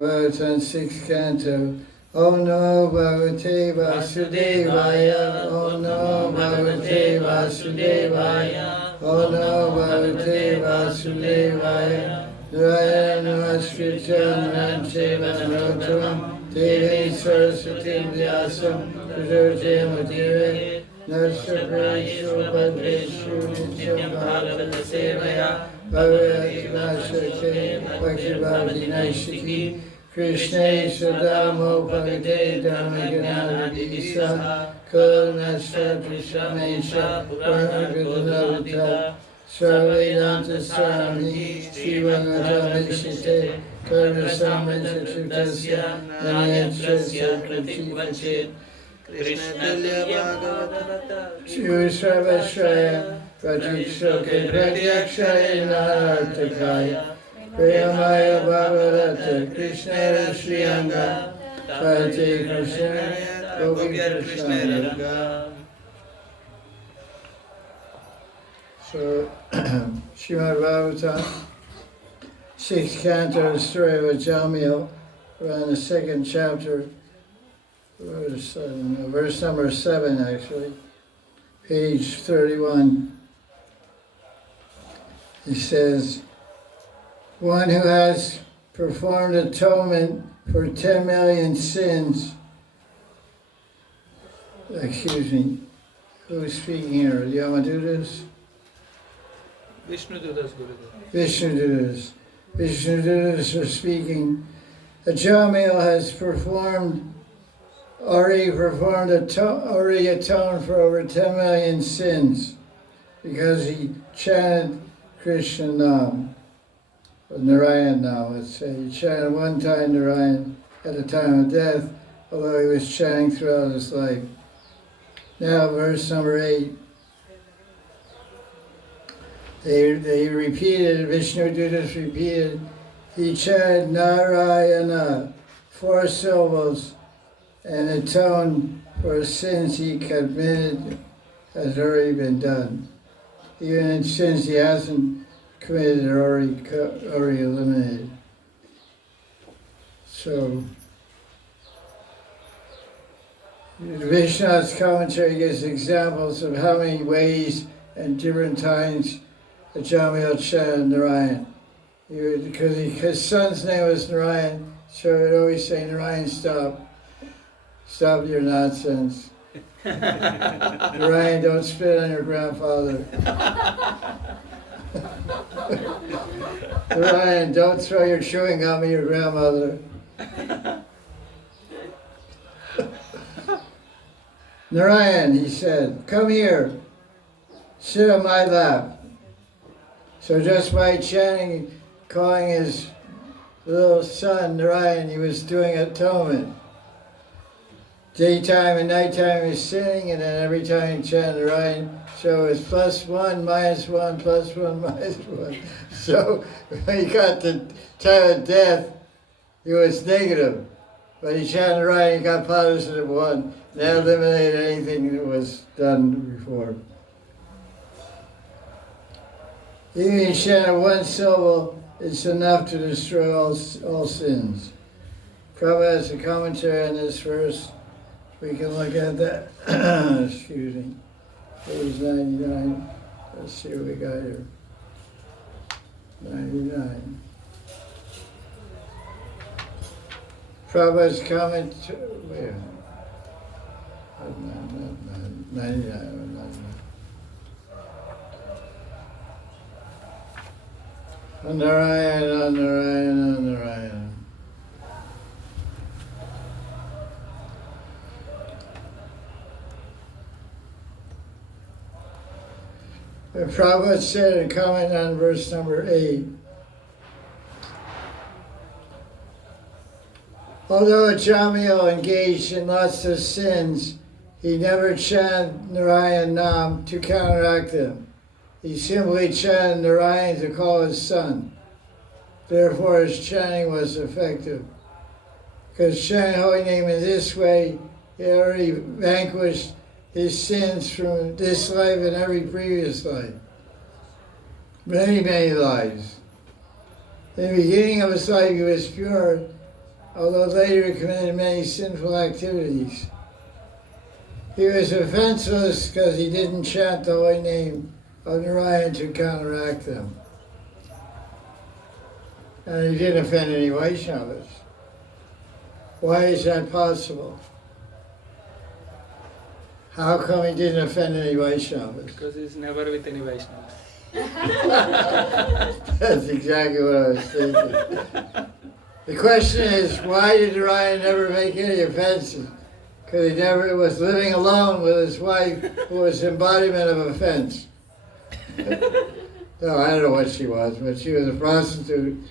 Bhagavatam 6th Canto. Om Namo Bhagavate Vasudevaya. Om Namo Bhagavate Vasudevaya. Om Namo Bhagavate Vasudevaya. Narayana Namaskritya Narancheva Narotam Devi Saraswati Vyasam Pradurte Madhire Nasta Praishu Padreshu Nityam Bhagavata Sevaya Bhagavati Vasate Bhakti Bhavati Naishiki Krishna Sadamo Bhagate Dhammaganadisa Kulnasta Prishamesha Puranagadunavita Sarvedanta Sarami Srivangata Vishite Karnasamrita Chutasya Nanayatrasya Kritikvachit Krishna Tilya Bhagavata Shiva Sarvashraya Pratikshake Pratyakshaya Narartakaya Priyamaya Bhagavata Krishna Sriyanga Pati Krishna Gopal Krishna. So, Srimad Bhagavatam, 6th Canto, the story of Ajamil, around the second chapter, verse number 7 actually, page 31. He says, one who has performed atonement for 10 million sins, excuse me, who's speaking here? Yamadutas? Vishnudutas Gurudev. Vishnudutas. Vishnudutas are speaking. Ajamil has already atoned for over 10 million sins because he chanted Krishna Nam, or Narayan Nam, let's say. He chanted one time Narayan at the time of death, although he was chanting throughout his life. Now, verse number 8. They repeated, Vishnudutas repeated, he chanted Narayana, 4 syllables, and atoned for sins he committed has already been done. Even in sins he hasn't committed are already eliminated. So, Vishnu's commentary gives examples of how many ways and different times Ajamil chanted Narayan. Because his son's name was Narayan, so he would always say, Narayan, stop your nonsense. Narayan, don't spit on your grandfather. Narayan, don't throw your chewing gum at your grandmother. Narayan, he said, come here, sit on my lap. So just by chanting, calling his little son Narayan, he was doing atonement. Daytime and nighttime he was sitting, and then every time he chanted Narayan, so it was +1, -1, +1, -1. So when he got to time of death, he was negative. But he chanted Narayan, he got +1. That eliminated anything that was done before. Even if you chant one syllable, it's enough to destroy all sins. Prabhupada has a commentary on this verse. We can look at that. Excuse me. Page 99. Let's see what we got here. 99. Prabhupada's comment. Where? 99. Narayana, Narayana, Narayana. But Prabhupada said in comment on verse number 8, although Ajamil engaged in lots of sins, he never chanted Narayan Nam to counteract them. He simply chanted Narayan to call his son. Therefore, his chanting was effective. Because chanting holy name in this way, he already vanquished his sins from this life and every previous life. Many, many lives. In the beginning of his life, he was pure, although later he committed many sinful activities. He was offenseless because he didn't chant the holy name of Narayan to counteract them. And he didn't offend any Vaishnavas. Why is that possible? How come he didn't offend any Vaishnavas? Because he's never with any Vaishnavas. That's exactly what I was thinking. The question is, why did Narayan never make any offenses? Because he never was living alone with his wife, who was embodiment of offense. No, I don't know what she was, but she was a prostitute.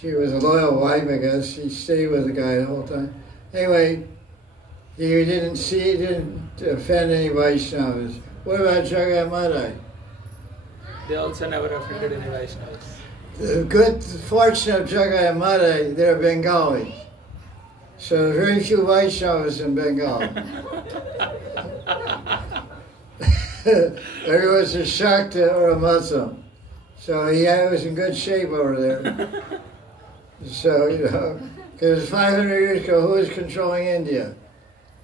She was a loyal wife, I guess. She stayed with the guy the whole time. Anyway, he didn't offend any Vaishnavas. What about Jagat Madai? They also never offended any Vaishnavas. The good fortune of Jagat and Madai, they're Bengali. So there are very few Vaishnavas in Bengal. Everyone's a Shakta or a Muslim. So he was in good shape over there. So, because 500 years ago, who was controlling India?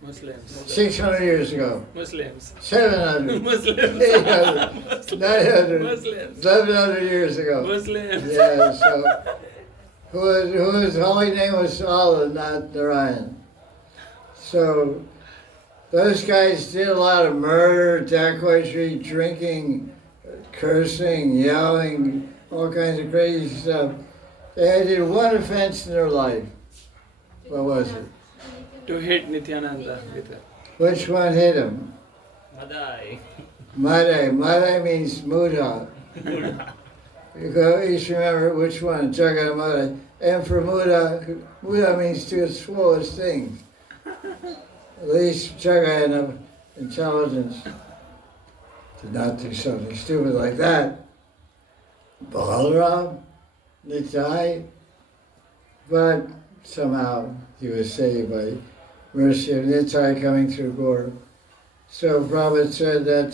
Muslims. 600 years ago. Muslims. 700. Muslims. 800. 900. Muslims. 1100 years ago. Muslims. Yeah, so whose holy name was Allah, not Narayan. So those guys did a lot of murder, dacoitry, drinking, cursing, yelling, all kinds of crazy stuff. They did one offense in their life. What was it? To hit Nityananda with it. Which one hit him? Madai. Madai. Madai means Muda. You each remember which one, Jagat Madai. And for Muda, Muda means to its fullest things. At least Jagat had enough intelligence to not do something stupid like that. Balaram, Nitai, but somehow he was saved by mercy of Nitai coming through Gaur. So Prabhupada said that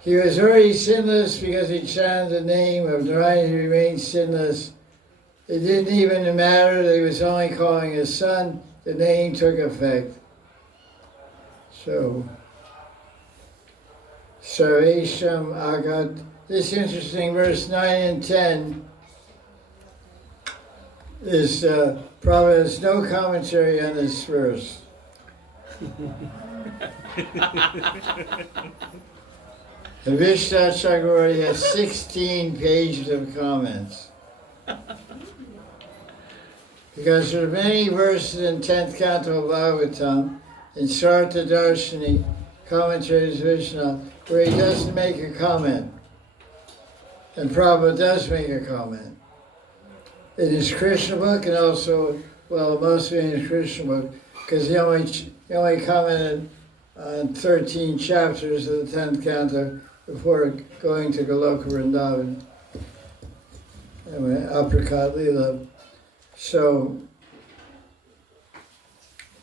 he was already sinless because he chanted the name of Narayan. He remained sinless. It didn't even matter that he was only calling his son. The name took effect. So, Sarvesham Agat. This interesting verse 9 and 10 is Prabhupada has no commentary on this verse. The Vishnu Chakravarti has 16 pages of comments. Because there are many verses in 10th Canto of Bhagavatam, in Sarta Darshani, commentaries of Vishnu, where he doesn't make a comment. And Prabhupada does make a comment. In his Krishna book, and also, well, mostly in his Krishna book, because he only commented on 13 chapters of the 10th Canto before going to Goloka Vrindavan. Anyway, Apricot Lila. So,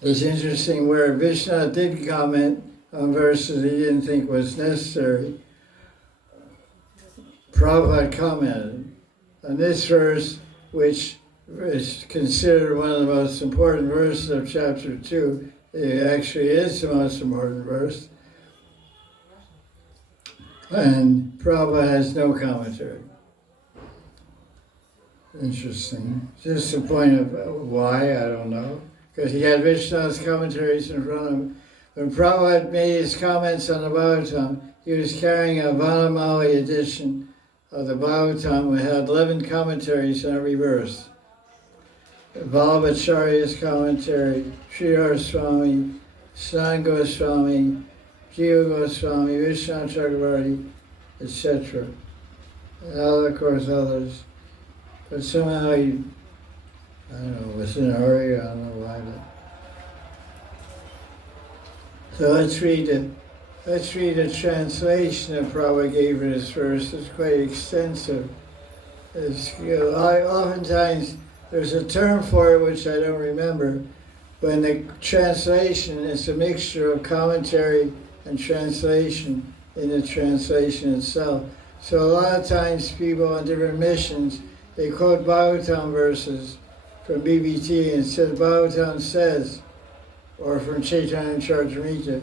it's interesting where Vishnu did comment on verses he didn't think was necessary. Prabhupada commented on this verse, which is considered one of the most important verses of chapter 2. It actually is the most important verse. And Prabhupada has no commentary. Interesting. Just a point of why, I don't know. Because he had Vishnu's commentaries in front of him. When Prabhupada made his comments on the Bhagavatam, he was carrying a Vanamali edition of the Bhagavatam which had 11 commentaries on every verse. Vallabhacharya's commentary, Sridhar Swami, Sanat Goswami, Jiva Goswami, Vishnu Chakravarti, etc. And other, of course, others. But somehow he, I don't know, was in a hurry, I don't know why. But. So let's read the translation that Prabhupada gave for this verse. It's quite extensive. Oftentimes there's a term for it which I don't remember. When the translation is a mixture of commentary and translation in the translation itself. So a lot of times people on different missions, they quote Bhagavatam verses from BBT, and Srimad Bhagavatam says, or from Chaitanya Charitamrita,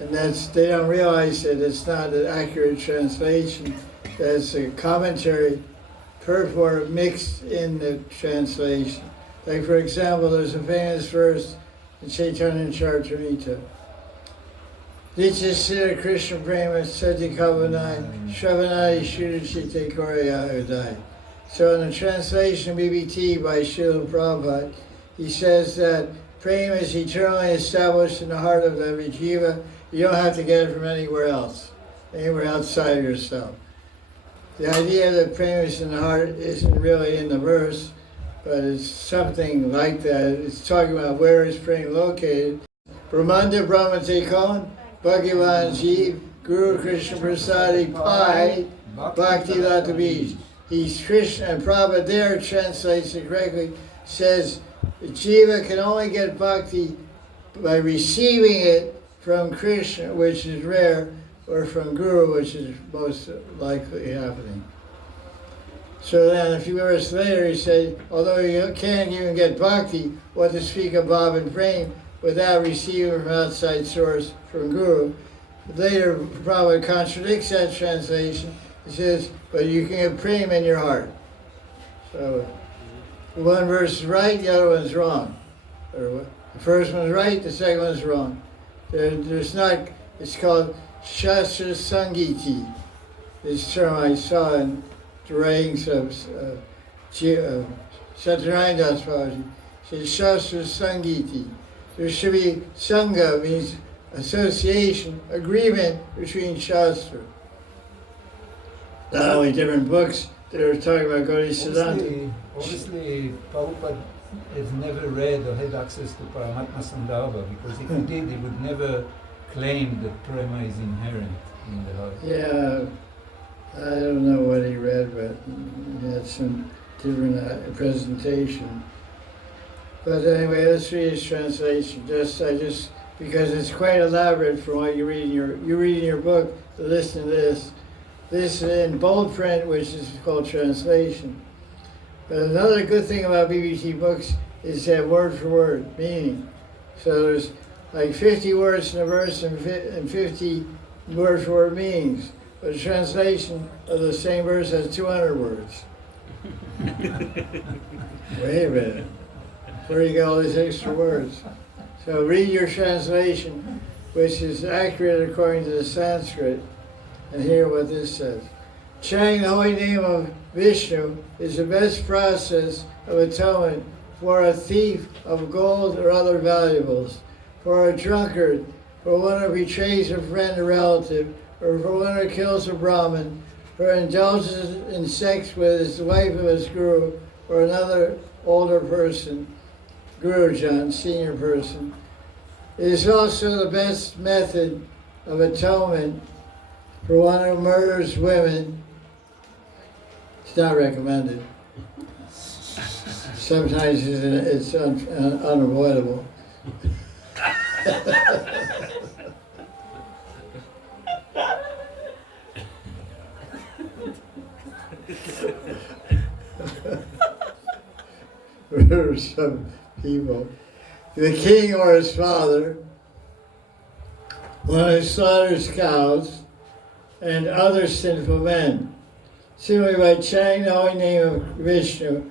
and they don't realize that it's not an accurate translation, that it's a commentary, purport mixed in the translation. Like, for example, there's a famous verse in Chaitanya Charitamrita. Nityasya Krishna Prema Sati Kavanai Shravanai Shudachite Korya Udai. So in the translation of BBT by Srila Prabhupada, he says that prema is eternally established in the heart of every jiva. You don't have to get it from anywhere else, anywhere outside of yourself. The idea that prema is in the heart isn't really in the verse, but it's something like that. It's talking about where is prema located. Brahmanda Brahmate Kon, Bhagavan Jeev, Guru Krishna Prasadi Pai, Bhakti Lata Bij. He's Krishna, and Prabhupada there translates it correctly, says the jiva can only get bhakti by receiving it from Krishna, which is rare, or from Guru, which is most likely happening. So then a few verses later he said, although you can't even get bhakti, what to speak of Bhav and Prem, without receiving from outside source, from Guru. Later Prabhupada contradicts that translation. He says, but you can get Prem in your heart. So one verse is right, the other one's wrong. Or the first one's right, the second one's wrong. There's not, it's called Shastra Sangiti. This term I saw in the writings of Satyanarayana Das Babaji. It says Shastra Sangiti. There should be Sangha, means association, agreement between Shastra. Not only different books that are talking about Gauri Siddhanta. Obviously, Prabhupada has never read or had access to Paramatma Sandarbha, because if he did, he would never claim that prema is inherent in the heart. Yeah, I don't know what he read, but he had some different presentation. But anyway, let's read his translation. Because it's quite elaborate from what you read in your book. To listen to this. This is in bold print, which is called translation. But another good thing about BBT books is that word for word meaning. So there's like 50 words in a verse and 50 word for word meanings. But a translation of the same verse has 200 words. Wait a minute. Where do you get all these extra words? So read your translation, which is accurate according to the Sanskrit, and hear what this says. Chanting the holy name of Vishnu is the best process of atonement for a thief of gold or other valuables, for a drunkard, for one who betrays a friend or relative, or for one who kills a Brahmin, for indulges in sex with his wife of his guru, or another older person, Gurujan, senior person. It is also the best method of atonement for one who murders women. It's not recommended. Sometimes it's unavoidable. There are some people. The king or his father, one who slaughters cows, and other sinful men. Simply by chanting the holy name of Vishnu,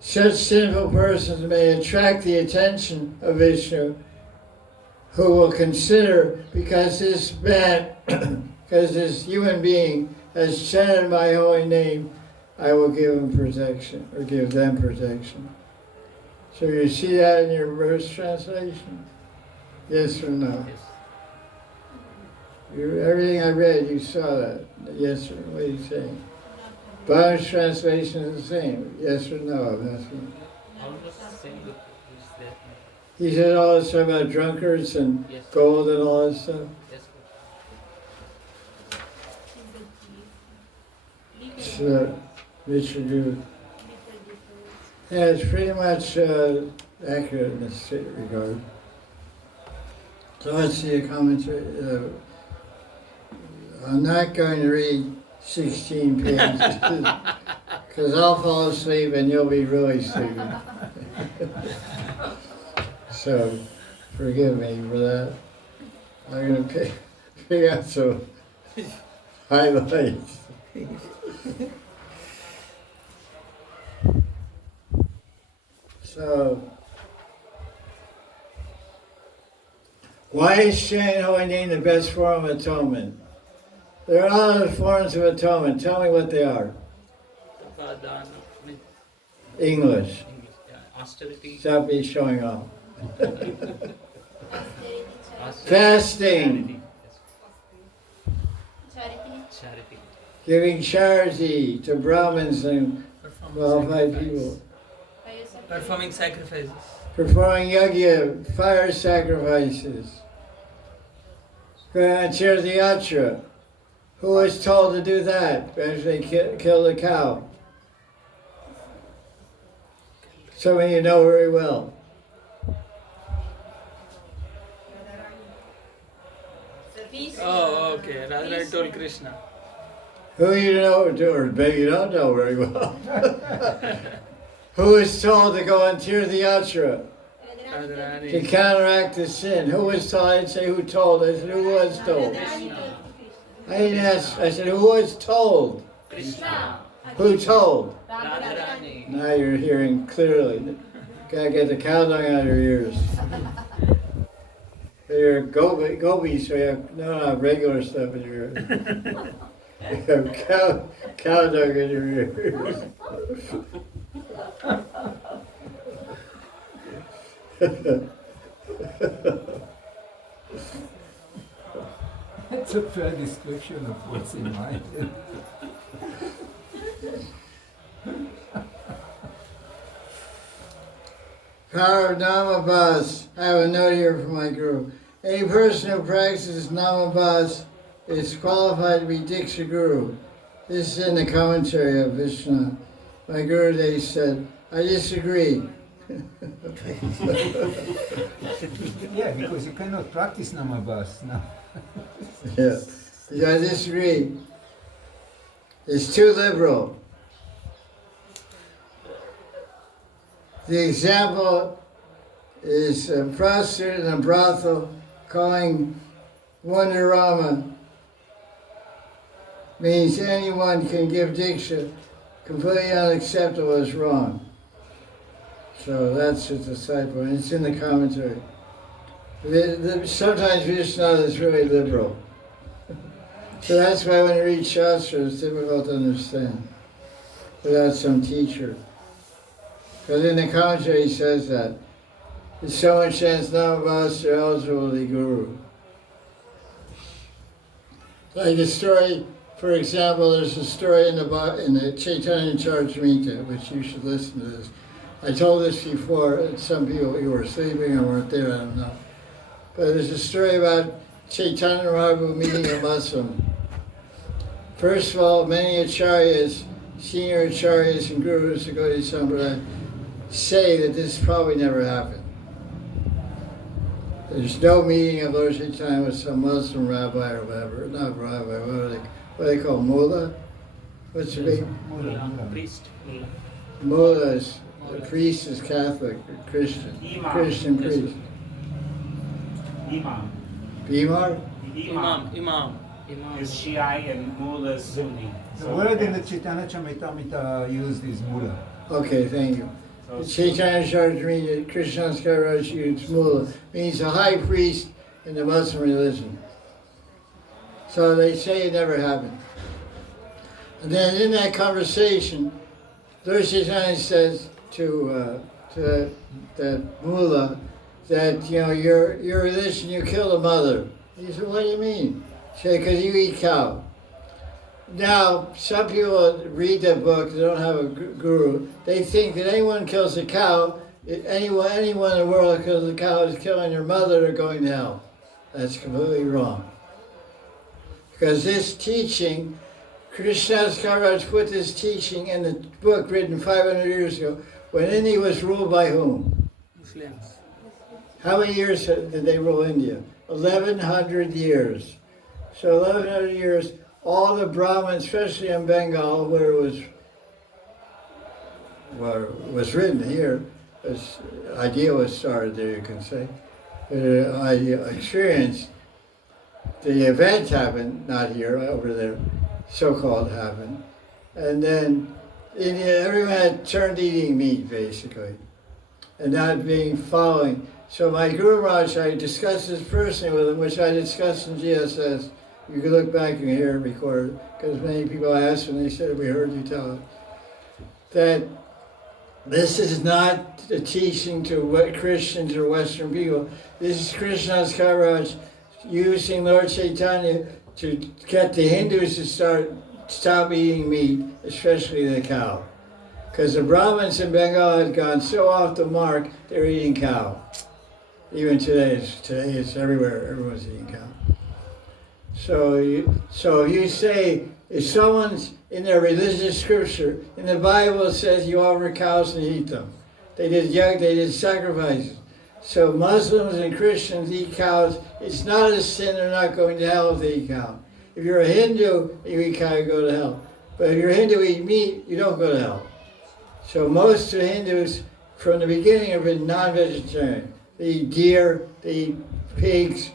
such sinful persons may attract the attention of Vishnu, who will consider, because this human being has chanted my holy name, I will give him protection, or give them protection. So you see that in your verse translation? Yes or no? Yes. Everything I read, you saw that. Yes or no? What are you saying? Bhavan's translation is the same. Yes or no? I'm asking. Almost the same book is there. He said all this stuff about drunkards and Yes. gold and all that stuff. Yes. So, Richard, you. Yeah, it's pretty much accurate in this regard. So let's see a commentary. I'm not going to read 16 pages because I'll fall asleep and you'll be really sleepy. So, forgive me for that. I'm going to pick out some highlights. So, why is chanting holy name the best form of atonement? There are other forms of atonement. Tell me what they are. Madan, English. austerity, Stop me showing off. Austerity, Fasting. charity, Giving charity to Brahmins and qualified people. performing sacrifices, Performing yajna, fire sacrifices. Going on Tirthayatra. Who was told to do that after they killed a cow? Some of you know very well. Oh, okay. Radharani told Krishna. Who you know, or maybe you don't know very well. Who was told to go on Tirthayatra to Radharani. counteract the sin? Who was told? I didn't say who told, I said who was told. I didn't ask, I said who was told? Krishna. Who told? Radharani. Now you're hearing clearly. Gotta get the cow dung out of your ears. You're gobi, so you have not regular stuff in your ears. You have cow dung in your ears. That's a fair description of what's in mind. Power of Namabhas. I have a note here from my guru. Any person who practices Namabhas is qualified to be Diksha Guru. This is in the commentary of Vishnu. My Guru Dev said, I disagree. Yeah, because you cannot practice Namabhas now. Yeah. I disagree. It's too liberal. The example is a prostitute in a brothel calling Wonder Rama means anyone can give Diksha. Completely unacceptable is wrong. So that's a disciple, and it's in the commentary. Sometimes Vishnu is really liberal. So that's why when you read Shastra, it's difficult to understand without some teacher. Because in the commentary he says that if someone chants Namabhas, they're eligible to be Guru. Like a story, for example, there's a story in the Chaitanya Charitamrita, which you should listen to this. I told this before, some people you were sleeping or weren't there, I don't know. But there's a story about Chaitanya Mahaprabhu meeting a Muslim. First of all, many acharyas, senior acharyas and gurus of Gaudiya Sampradaya say that this probably never happened. There's no meeting of Lord Chaitanya with some Muslim rabbi or whatever. Not rabbi, what do they call mullah? What's the name? Priest. Mullah is, the priest is Catholic, or Christian. Imam. Christian priest. Imam. Bimar? Imam. Is Shiite and Mullah is Sunni. The word in the Chaitanya Charitamrita used is Mula. Okay, thank you. The Chaitanya Charitamrita, Krishna Skaraj used mullah, means a high priest in the Muslim religion. So they say it never happened. And then in that conversation, Lord Chaitanya says to that mullah that, you know, your religion, you killed a mother. He said, what do you mean? She said, because you eat cow. Now, some people read that book, they don't have a guru, they think that anyone kills a cow, anyone in the world that kills a cow is killing your mother or going to hell. That's completely wrong. Because this teaching, Krishnadas Kaviraj put this teaching in the book written 500 years ago, when India was ruled by whom? Muslims. How many years did they rule India? 1,100 years. So 1,100 years, all the Brahmins, especially in Bengal, where it was written here, this idea was started there, you can say. I experienced the event happened, not here, over there, so-called happened. And then everyone had turned eating meat, basically, and not being following. So my Guru Maharaj, I discussed this personally with him, which I discussed in GSS. You can look back and hear it recorded, because many people asked and they said, we heard you tell it, that this is not a teaching to Christians or Western people. This is Krishna's Maharaj using Lord Chaitanya to get the Hindus to stop eating meat, especially the cow. Because the Brahmins in Bengal had gone so off the mark, they're eating cow. Even today it's everywhere, everyone's eating cow. So you say, if someone's in their religious scripture, in the Bible it says you offer cows and eat them. They did sacrifices. So Muslims and Christians eat cows. It's not a sin, they're not going to hell if they eat cow. If you're a Hindu, you eat cow, you go to hell. But if you're a Hindu, eat meat, you don't go to hell. So most of the Hindus, from the beginning, have been non-vegetarian. They eat deer, they eat pigs,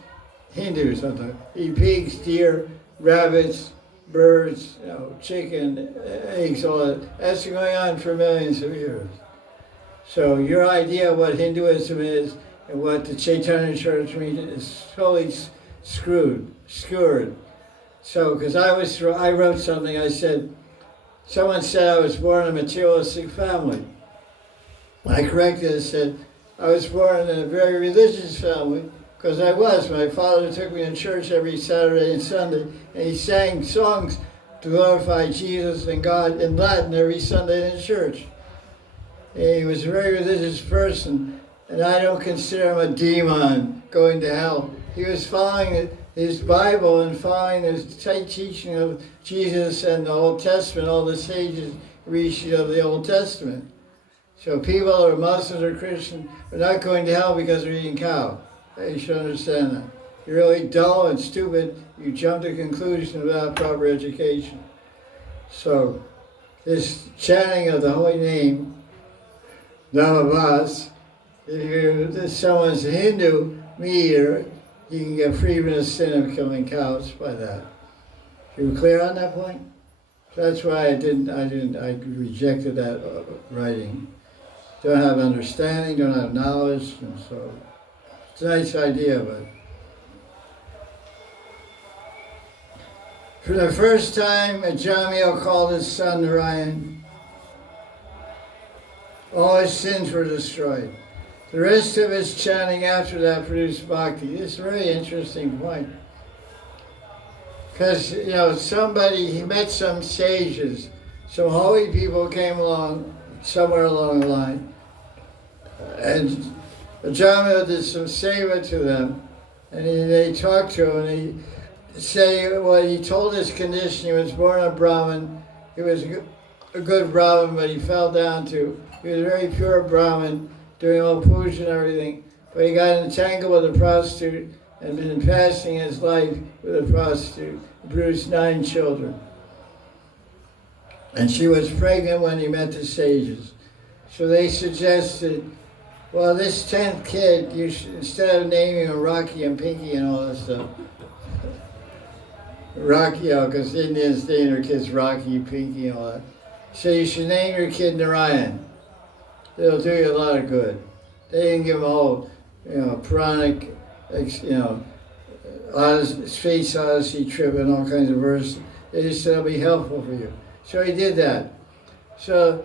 Hindus sometimes, eat pigs, deer, rabbits, birds, chicken, eggs, all that. That's been going on for millions of years. So your idea of what Hinduism is and what the Chaitanya Church means is totally skewered. So, because I wrote something, I said, someone said I was born in a materialistic family. I corrected it and said, I was born in a very religious family, because I was. My father took me to church every Saturday and Sunday, and he sang songs to glorify Jesus and God in Latin every Sunday in church. And he was a very religious person, and I don't consider him a demon going to hell. He was following his Bible and following his tight teaching of Jesus and the Old Testament, all the sages reaching of the Old Testament. So people who are Muslims or Christian are not going to hell because they're eating cow. You should understand that. You're really dull and stupid. You jump to conclusions without proper education. So this chanting of the holy name, Namavas, if someone's a Hindu meat eater, you can get free from the sin of killing cows by that. You clear on that point? That's why I rejected that writing. Don't have understanding, don't have knowledge, and so it's a nice idea, but for the first time, Jamil called his son Narayan. All his sins were destroyed. The rest of his chanting after that produced bhakti. This is a very interesting point. Because, he met some sages, some holy people came along somewhere along the line, and Jamil did some seva to them, and they talked to him, and he told his condition. He was born a Brahmin. He was a good Brahmin, but he fell down he was a very pure Brahmin, doing all puja and everything, but he got entangled with a prostitute and been passing his life with a prostitute. He produced 9 children. And she was pregnant when he met the sages. So they suggested, well, this 10th kid, you should, instead of naming him Rocky and Pinky and all that stuff, Rocky, because Indians name their kids Rocky, Pinky, and all that. So you should name your kid Narayan. It'll do you a lot of good. They didn't give him all, Puranic, Space Odyssey trip and all kinds of verses. They just said it'll be helpful for you. So he did that. So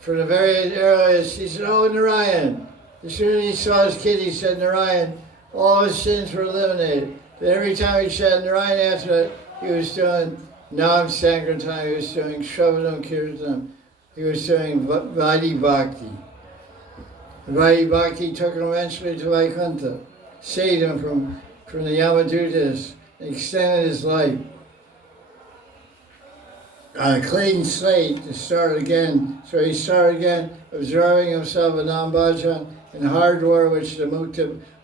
for the very earliest, he said, oh, Narayan. As soon as he saw his kid, he said, Narayan. All his sins were eliminated. Then every time he said Narayan after that, he was doing Nam Sankirtan, he was doing Shravanam Kirtan, he was doing Vaidhi Bhakti. Vaidhi Bhakti took him eventually to Vaikuntha, saved him from the Yamadutas, and extended his life on a clean slate to start again. So he started again, observing himself in Nambajan in Hardwar, which is the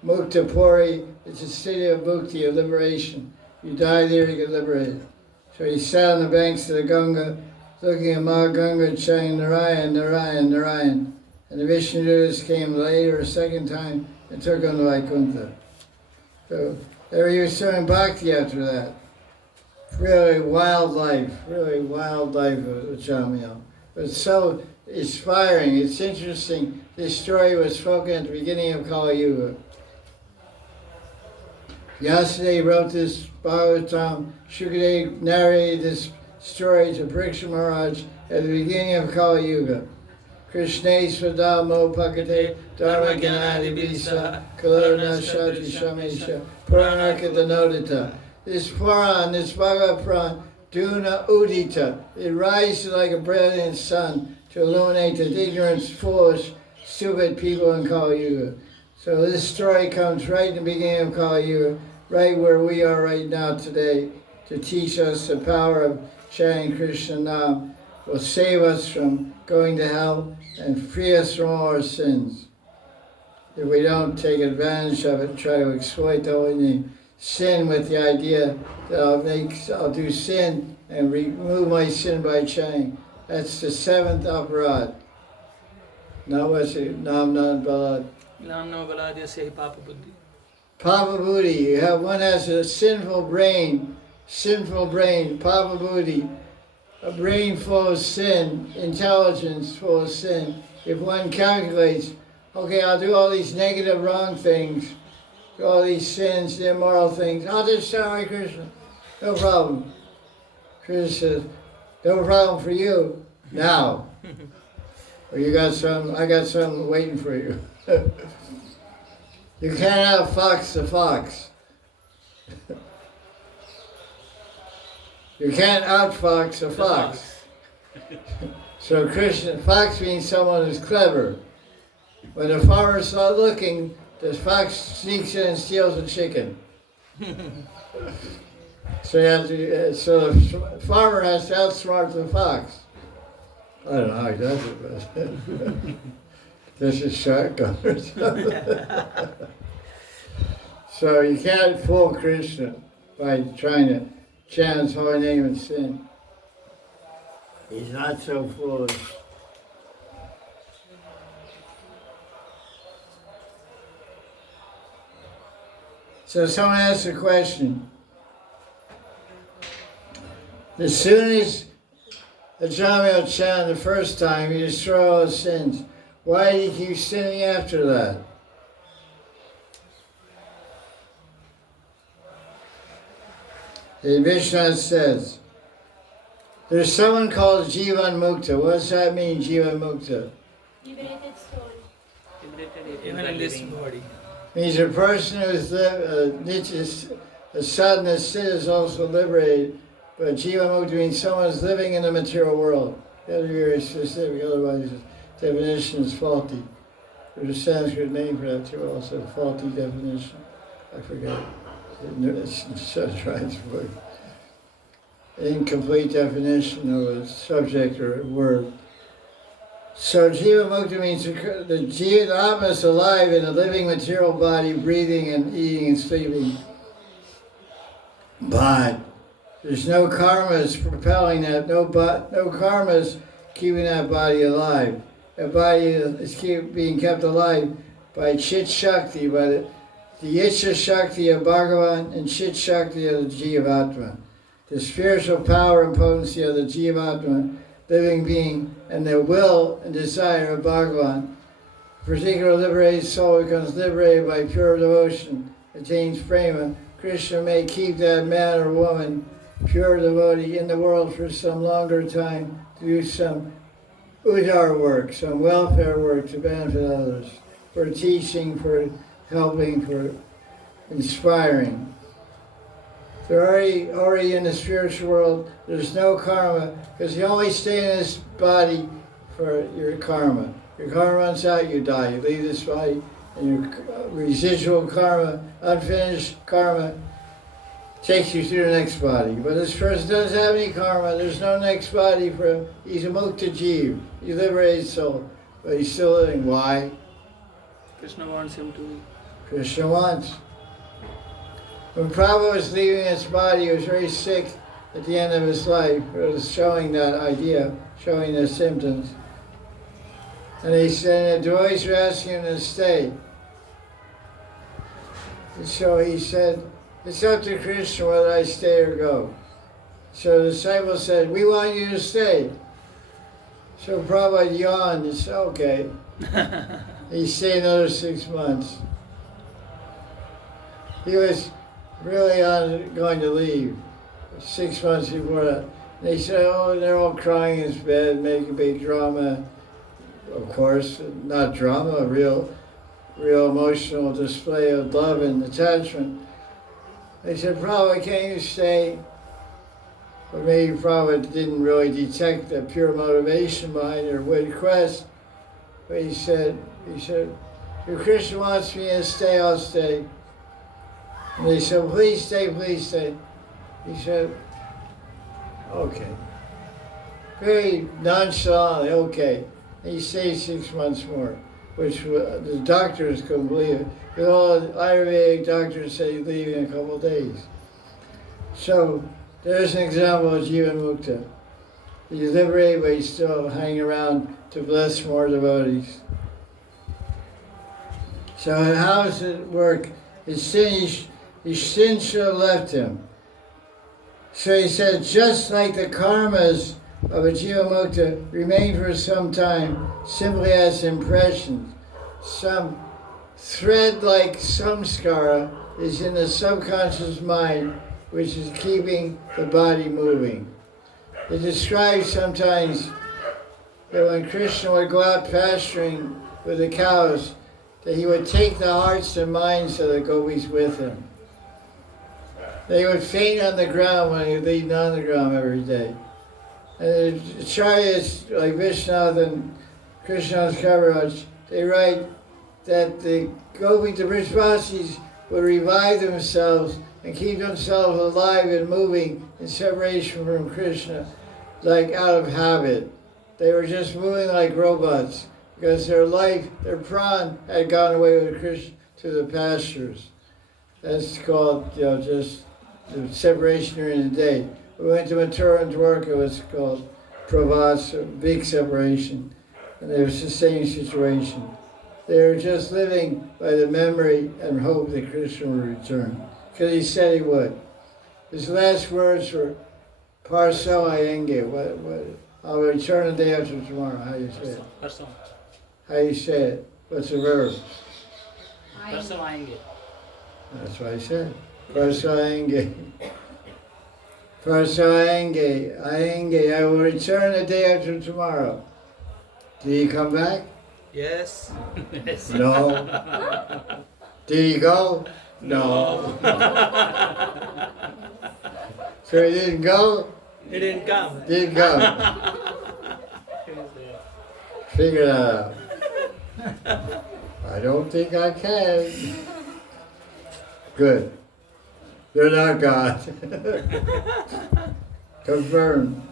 Muktapuri. It's a city of mukti, of liberation. You die there, you get liberated. So he sat on the banks of the Ganga, looking at Ma Ganga, chanting Narayan, Narayan, Narayan. And the Vishnudutas came later a second time and took him to Vaikuntha. So there he was doing bhakti after that. Really wild life of Jamil. But so inspiring. It's interesting. This story was spoken at the beginning of Kali Yuga. Yesterday wrote this Bhagavatam. Shukadeva narrated this story to Pariksha Maharaj at the beginning of Kali Yuga. Krishna Swadamo Pakate Dharma Ganadi Bisa Kalona Shati Shamesha Puranaka Nodita. This Puran, this Bhagavad Puran, Duna Udita. It rises like a brilliant sun to illuminate the ignorant, foolish, stupid people in Kali Yuga. So this story comes right in the beginning of Kali Yuga, right where we are right now today, to teach us the power of chanting Krishna Nam will save us from going to hell and free us from all our sins. If we don't take advantage of it, try to exploit the holy name, sin with the idea that I'll do sin and remove my sin by chanting. That's the seventh aparad. Now what's it? Nam Nan Balad. Nam no balad se papa buddhi. Papa Buddhi. One has a sinful brain, Papa Buddhi. A brain full of sin, intelligence full of sin. If one calculates, okay, I'll do all these negative, wrong things, all these sins, the immoral things, I'll just chant Hare Krishna. No problem. Krishna says, no problem for you now. Or I got something waiting for you. You can't outfox the fox. You can't outfox a fox. So fox means someone who's clever. When the farmer's not looking, the fox sneaks in and steals a chicken. So the farmer has to outsmart the fox. I don't know how he does it, but this is shotgun or something. So you can't fool Krishna by trying to chant his holy name and sin. He's not so foolish. So someone asked a question. As soon as a Jamil chant the first time, he destroys all his sins. Why did he keep sinning after that? The Vishnu says, there's someone called Jivan Mukta. What does that mean, Jivan Mukta? Liberated soul. Even in this body. Means a person who's a sadhana sin is also liberated, but Jivan Mukta means someone who's living in the material world. You have to be very specific, otherwise the definition is faulty. There's a Sanskrit name for that too, also faulty definition. I forget. It's Shadran's book. Incomplete definition of a subject or a word. So Jiva Mukta means the Jiva Atma is alive in a living material body, breathing and eating and sleeping. But there's no karmas propelling that, no karmas keeping that body alive. That body is being kept alive by Chit Shakti, by the Yicha Shakti of Bhagavan and Chit Shakti of the Jivatma. The spiritual power and potency of the Jivatma, living being, and the will and desire of Bhagavan. A particular liberated soul becomes liberated by pure devotion, attains prema. Krishna may keep that man or woman, pure devotee, in the world for some longer time to do some udar work, some welfare work to benefit others, for teaching, for helping, for inspiring. They're already in the spiritual world. There's no karma, because you only stay in this body for your karma. Your karma runs out, you die. You leave this body, and your residual karma, unfinished karma, takes you through the next body. But this person doesn't have any karma. There's no next body for him. He's a mukta jeev. He's a liberated soul, but he's still living. Why? Krishna wants him to. Krishna wants. When Prabhupada was leaving his body, he was very sick at the end of his life. It was showing that idea, showing the symptoms. And he said, the devotees were asking him to stay. And so he said, it's up to Krishna whether I stay or go. So the disciple said, we want you to stay. So Prabhupada yawned and said, okay. He stayed another 6 months. He was really going to leave 6 months before that. They said, oh, they're all crying in his bed, making a big drama. Of course, not drama, a real emotional display of love and attachment. They said, Prabhupada, can't you stay? Or maybe Prabhupada didn't really detect the pure motivation behind their request. But he said, if Krishna wants me to stay, I'll stay. And they said, please stay, please stay. He said, okay. Very nonchalantly, okay. And he stayed 6 months more, which the doctors couldn't believe it. Because all the Ayurvedic doctors say you leave in a couple of days. So there's an example of Jivan Mukta. He's liberated, but he's still hanging around to bless more devotees. So how does it work? His sin should have left him. So he said, just like the karmas of a Jiva Mukta remain for some time simply as impressions, some thread like samskara is in the subconscious mind which is keeping the body moving. It describes sometimes that when Krishna would go out pasturing with the cows, that he would take the hearts and minds of the gopis with him. They would faint on the ground when he would lead on the ground every day. And the chariots like Vishnath and Krishna's Kaviraj, they write that the gopis, the Vrishvasis, would revive themselves and keep themselves alive and moving in separation from Krishna, like out of habit. They were just moving like robots because their life, their pran, had gone away with Krishna to the pastures. That's called, just the separation during the day. We went to Mathura and Dwarka, it was called Pravas, a big separation, and it was the same situation. They were just living by the memory and hope that Krishna would return, because he said he would. His last words were, Parso Ayenge, I'll return the day after tomorrow. How do you say it? Parso. How do you say it? What's the verb? Parso aayenge. That's what I said. Parso Ayenge. Parso Ayenge, I will return the day after tomorrow. Did he come back? Yes. Yes. No. Did he go? No. So he didn't go? He didn't come. Didn't go. He was there. Figure that out. I don't think I can. Good. You're not God. Confirmed.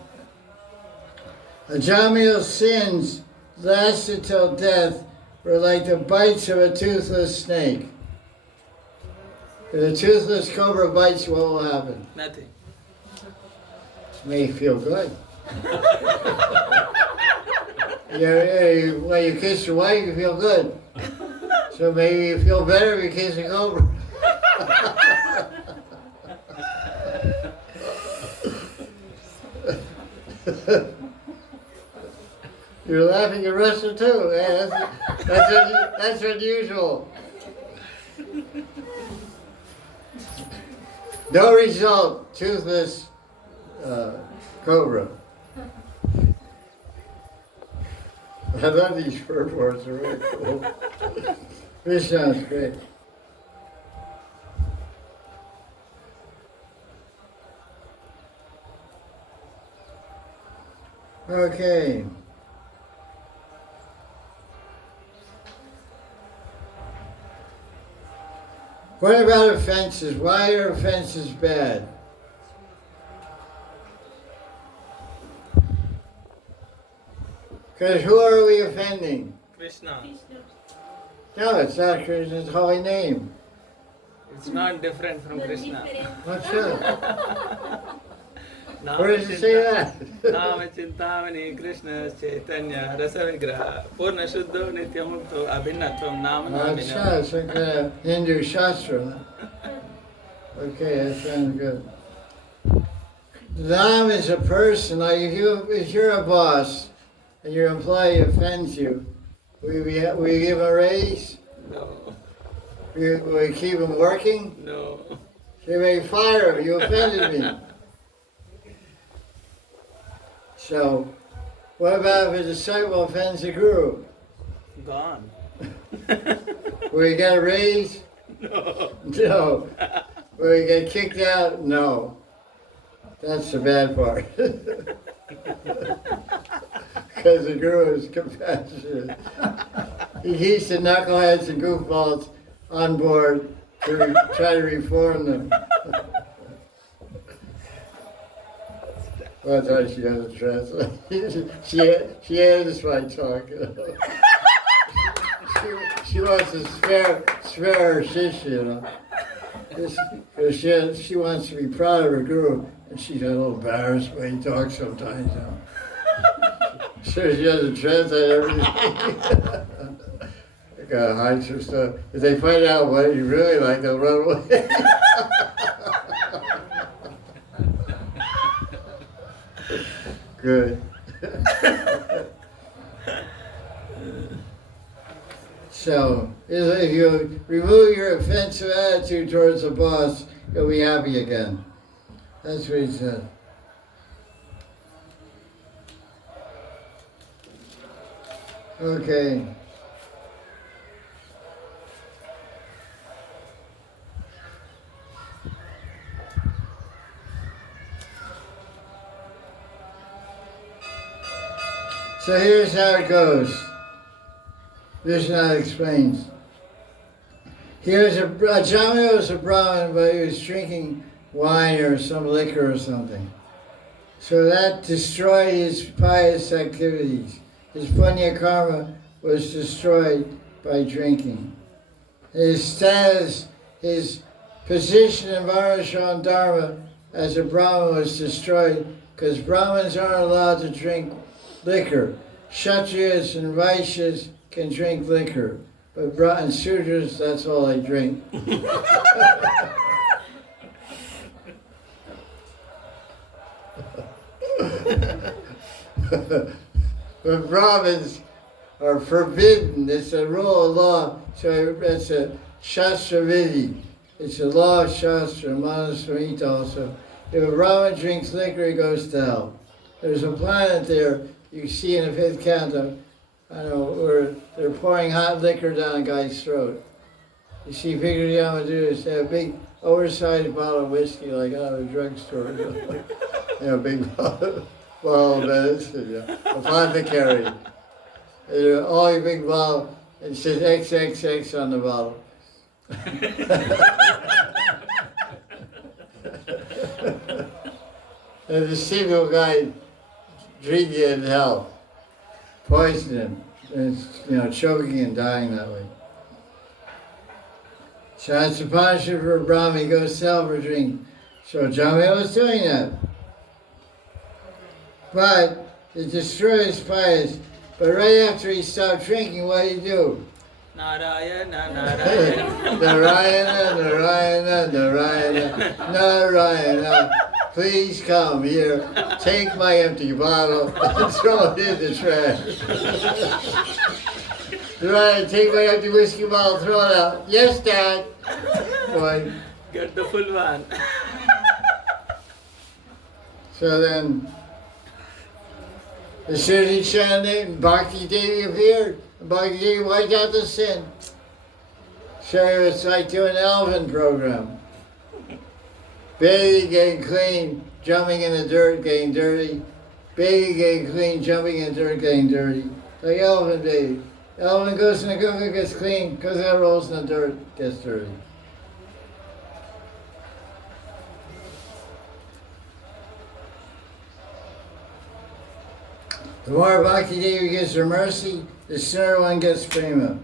Ajamiel's sins lasted till death were like the bites of a toothless snake. If a toothless cobra bites you, what will happen? Nothing. May feel good. When you kiss your wife, you feel good. So maybe you feel better if you kiss a cobra. You're laughing at Russia too. That's unusual. No result, toothless cobra. I love these purports, they're really cool. This sounds great. Okay. What about offenses? Why are offenses bad? Because who are we offending? Krishna. No, it's not Krishna's holy name. It's not different from Krishna. Not sure. Where does it say that? Nama Chintamani Krishna Chaitanya Rasa Vigraha Purna Shuddho Nityamukto Abhinatvam Nama Acha, Namina. it's like a Hindu Shastra. Okay, that sounds good. Nam is a person. Like if you're a boss and your employee offends you, will you give him a raise? No, Will you keep him working? no. You may fire him. You offended me. So, what about if a disciple offends the guru? Gone. Will you get a raise? No. No. Will you get kicked out? No. That's the bad part. Because the guru is compassionate. He keeps the knuckleheads and goofballs on board to try to reform them. Well, I thought she had a translate. she ends my talk. She wants to spare her shish, you know. Because she wants to be proud of her guru, and she's a little embarrassed when he talks sometimes, you know. So she doesn't translate everything. Gotta hide some stuff. If they find out what you really like, they'll run away. Good. So, if you remove your offensive attitude towards the boss, you'll be happy again. That's what he said. Okay. So here's how it goes. Vishnu explains. Jamila was a Brahmin, but he was drinking wine or some liquor or something. So that destroyed his pious activities. His punya karma was destroyed by drinking. His status, his position in Varnashram Dharma as a Brahmin was destroyed because Brahmins aren't allowed to drink liquor. Kshatriyas and Vaishyas can drink liquor, but and Sudras, that's all they drink. But Brahmins are forbidden. It's a rule of law. So it's a Shastra Vidhi. It's a law of Shastra, Manasvarita also. If a Brahmin drinks liquor, he goes to hell. There's a planet there you see in the fifth canto, I know, where they're pouring hot liquor down a guy's throat. You see Bhikkhus Yamadus, they have a big oversized bottle of whiskey like out of a drugstore. Big bottle of medicine, apothecary. And all your big bottle, it says XXX on the bottle. And the single guy drinking it in hell, poison him, and choking and dying that way. So that's the punishment for a Brahmin. He goes to hell for drinking. So Jamila was doing that. But it destroys pious. But right after he stopped drinking, what did he do? Narayana, Narayana. Narayana, Narayana, Narayana, Narayana. Please come here, take my empty bottle and throw it in the trash. Narayana, take my empty whiskey bottle, throw it out. Yes, Dad. Boy. Get the full one. So then, as soon as he chanted, Bhakti Devi appeared. Bhakti Devi wiped out the sin. So it's like doing an elven program. Bathing, getting clean, jumping in the dirt, getting dirty. Bathing, getting clean, jumping in the dirt, getting dirty. Like elven baby. Elven goes in the Ganga, gets clean, goes out, rolls in the dirt, gets dirty. The more Bhakti Devi gives her mercy, the sooner one gets prema.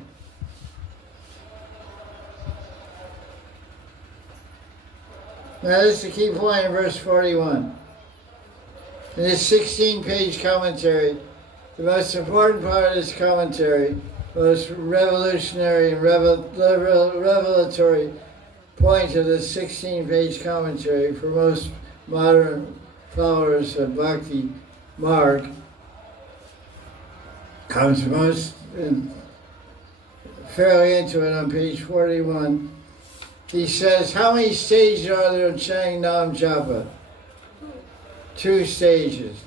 Now this is the key point in verse 41. In this 16-page commentary, the most important part of this commentary, most revolutionary and revelatory point of this 16-page commentary for most modern followers of Bhakti Marg, comes most fairly into it on page 41. He says, how many stages are there in chanting Nam Japa? 2 stages.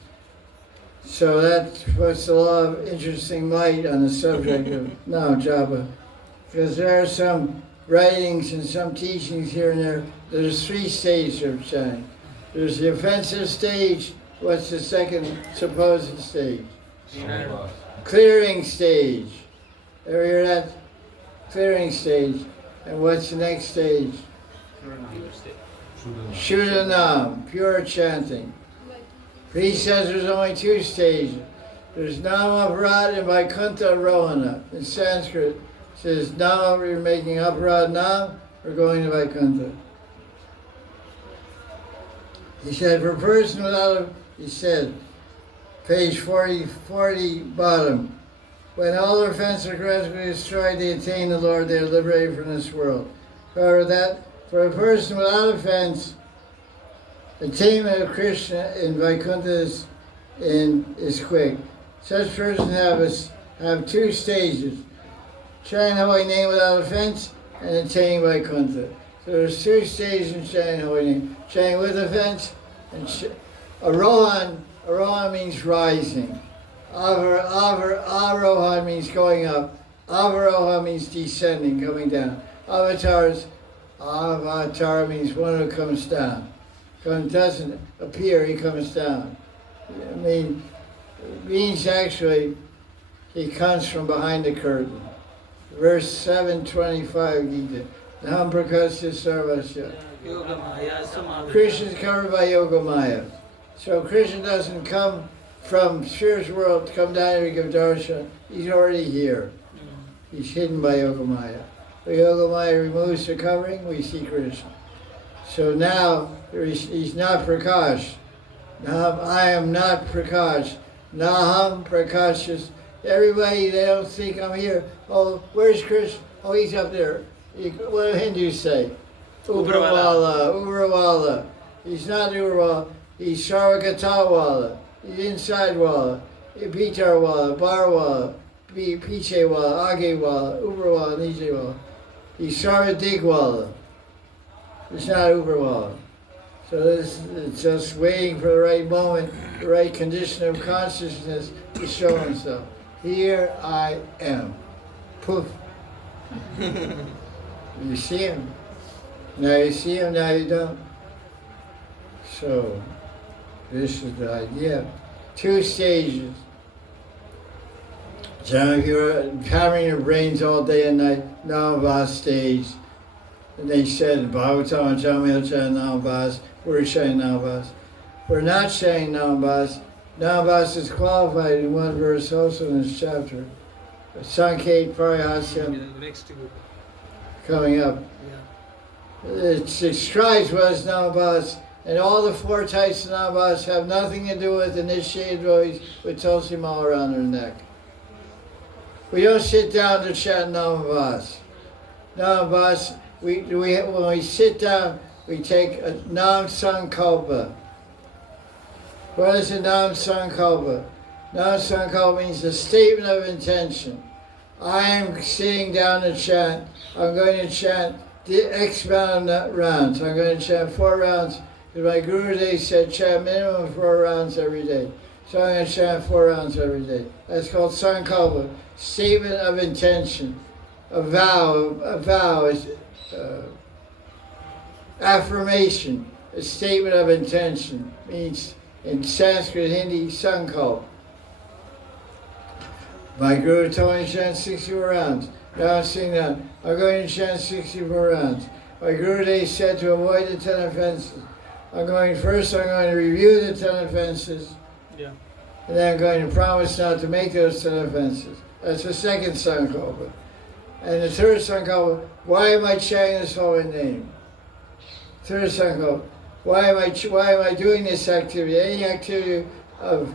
So that puts a lot of interesting light on the subject of Nam Japa. Because there are some writings and some teachings here and there. There's 3 stages of chanting. There's the offensive stage. What's the second supposed stage? Clearing stage. Ever hear that? Clearing stage. And what's the next stage? Shuddhanam, pure chanting. He says there's only 2 stages. There's Nama Aparad and Vaikuntha Rohana. In Sanskrit, it says Nama, we're making Aparad Nam, we're going to Vaikuntha. He said, for a person without, he said, page 40 bottom, when all their offenses are gradually destroyed, they attain the Lord, they are liberated from this world. However, for a person without offense, attainment of Krishna in Vaikuntha is quick. Such persons have 2 stages, chanting the holy name without offense and attaining Vaikuntha. So there's 2 stages in chanting the holy name. Chanting with offense and Arohan means rising. Arohan means going up. Avaroha means descending, coming down. Avatar means one who comes down. Doesn't appear, he comes down. I mean, it means actually he comes from behind the curtain. Verse 725 Gita. Naham prakasya sarvasya. Krishna is covered by Yoga Maya. So Krishna doesn't come from spiritual world to come down here to give darshan. He's already here. He's hidden by Yoga Maya. When Yoga Maya removes the covering, we see Krishna. So now he's not Prakash. Now I am not Prakash. Naham Prakashas. Everybody, they don't think I'm here. Oh, where's Krishna? Oh, he's up there. What do Hindus say? Ubrawala. He's not Ubrawala. He's Sarvakatawala. He's inside Wala. Pitarwala, Barwala, Pichewala, Agewala, Ubrawala, Nijewala. He's Sarvadigwala. It's not Ubrawala. So it's just waiting for the right moment, the right condition of consciousness to show himself. Here I am. Poof. You see him. Now you see him, now you don't. So this is the idea. 2 stages. Some of you are hammering your brains all day and night, Navas stage. And they said, Bhagavatam, Jamil Chan Navas, we're saying Navas. We're not saying Navas. Navas is qualified in one verse also in this chapter. Sanket Parihasya Next coming up. It describes what is Navas, and all the 4 types of Navas have nothing to do with initiated devotees with Tulsi Mala around their neck. We don't sit down to chant Navas. Navas, when we sit down, we take a Nam Sankalpa. What is a Nam Sankalpa? Nam Sankalpa means a statement of intention. I am sitting down to chant. I'm going to chant the X amount of rounds. I'm going to chant 4 rounds. Because my Guru Day said chant minimum 4 rounds every day. So I'm going to chant 4 rounds every day. That's called Sankalpa. Statement of intention. A vow is affirmation. A statement of intention means in Sanskrit, Hindi, Sankalp. My Guru told me to chant 64 rounds. Now I'm sitting down. I'm going to chant 64 rounds. My Guru Day said to avoid the 10 offenses. I'm going to review the 10 offenses. Yeah. And then I'm going to promise not to make those 10 offenses. That's the second Sankalpa. And the third Sankalpa, why am I chanting this holy name? Third Sankalpa, why am I doing this activity? Any activity of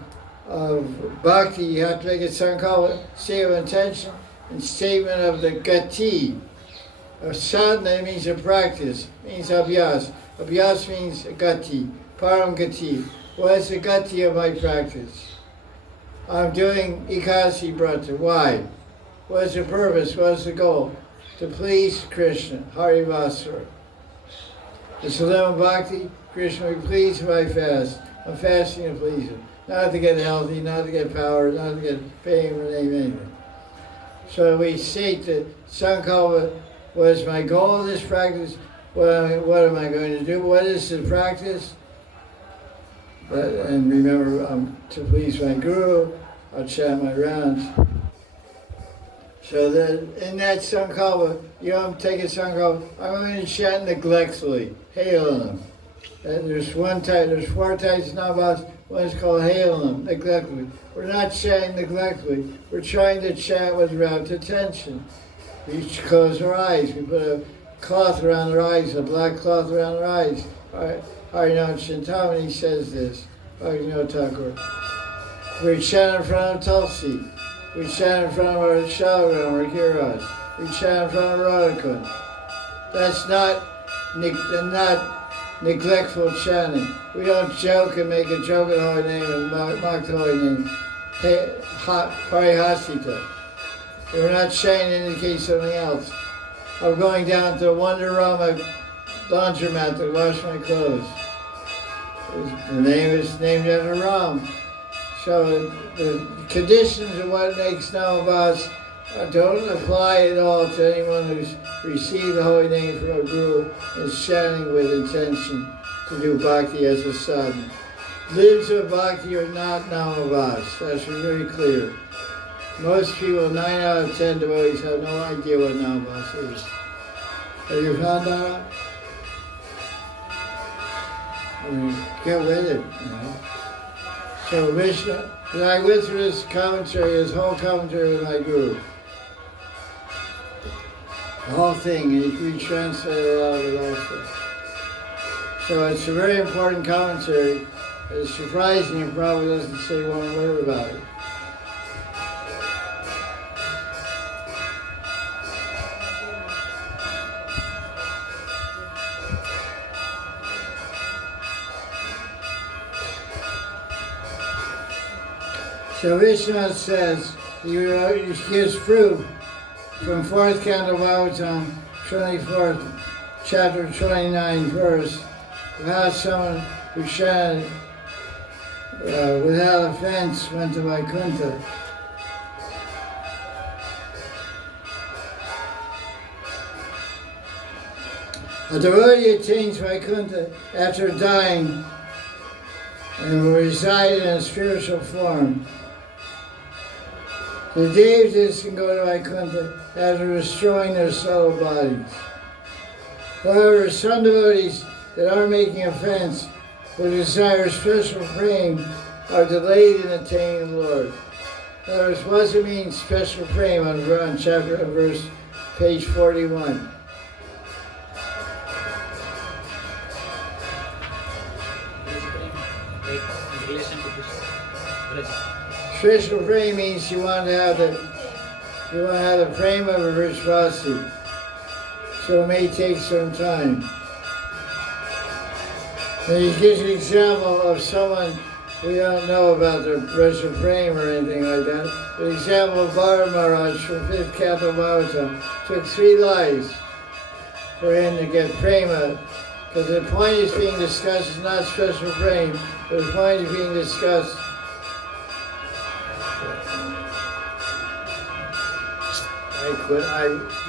bhakti, you have to make a sankalpa, statement of intention, and statement of the gati. A sadhana means a practice, means abhyas. Abhyas means gati, param gati. What is the gati of my practice? I'm doing Ekadasi Brata. Why? What is the purpose? What is the goal? To please Krishna, Hari Vasara. The Salam Bhakti, Krishna will be pleased if I fast. I'm fasting to please him. Not to get healthy, not to get power, not to get fame or anything. So we state that Sankalpa was my goal of this practice. What am I going to do? What is the practice? And remember, to please my Guru, I'll chant my rounds. So that in that Sankalpa, you don't take a Sankalpa, I'm going to chant neglectfully, Hail And there's four types of navas. One is called Hail neglectfully. We're not chanting neglectfully. We're trying to chant with rapt attention. We close our eyes. We put a cloth around our eyes, a black cloth around our eyes. Harinam Chintamani says this. Bhagavad Thakur. We chant in front of Tulsi. We chant in front of our Shalagram or Kiras. We chant in front of Radhakund. That's not neglectful chanting. We don't joke and make a joke at the holy name and mock the holy name. Parihasita. We're not chanting to indicate something else. I'm going down to Wonder Rama laundromat to wash my clothes. The name is named after Ram. So the conditions of what makes Namavas don't apply at all to anyone who's received the holy name from a guru and is chanting with intention to do bhakti as a sadhana. Lives of bhakti are not Namavas. That's very clear. Most people, 9 out of 10 devotees, have no idea what Namavas is. Have you found that out? I mean, get with it, you know. So Vishnu, I went through this commentary, this whole commentary with my guru. The whole thing, and he retranslated a lot of it also. So it's a very important commentary. It's surprising it probably doesn't say one word about it. So Vishnu says, he gives proof from 4th Canto Bhagavatam, 24th chapter 29 verse, of how someone who chanted without offense went to Vaikuntha. A devotee attains Vaikuntha after dying and will reside in a spiritual form. The devotees can go to Vaikuntha after destroying their subtle bodies. However, some devotees that are making offense who desire special prema are delayed in attaining the Lord. In other words, what does it mean, special prema, on chapter and verse, page 41? Special prema means you want to have the prema of a Vrishvasi. So it may take some time. And he gives an example of someone we don't know about their special prema or anything like that. The example of Maharaj from 5th Canto Bhagavatam took 3 lives for him to get prema, because the point is being discussed is not special prema, but the point is being discussed.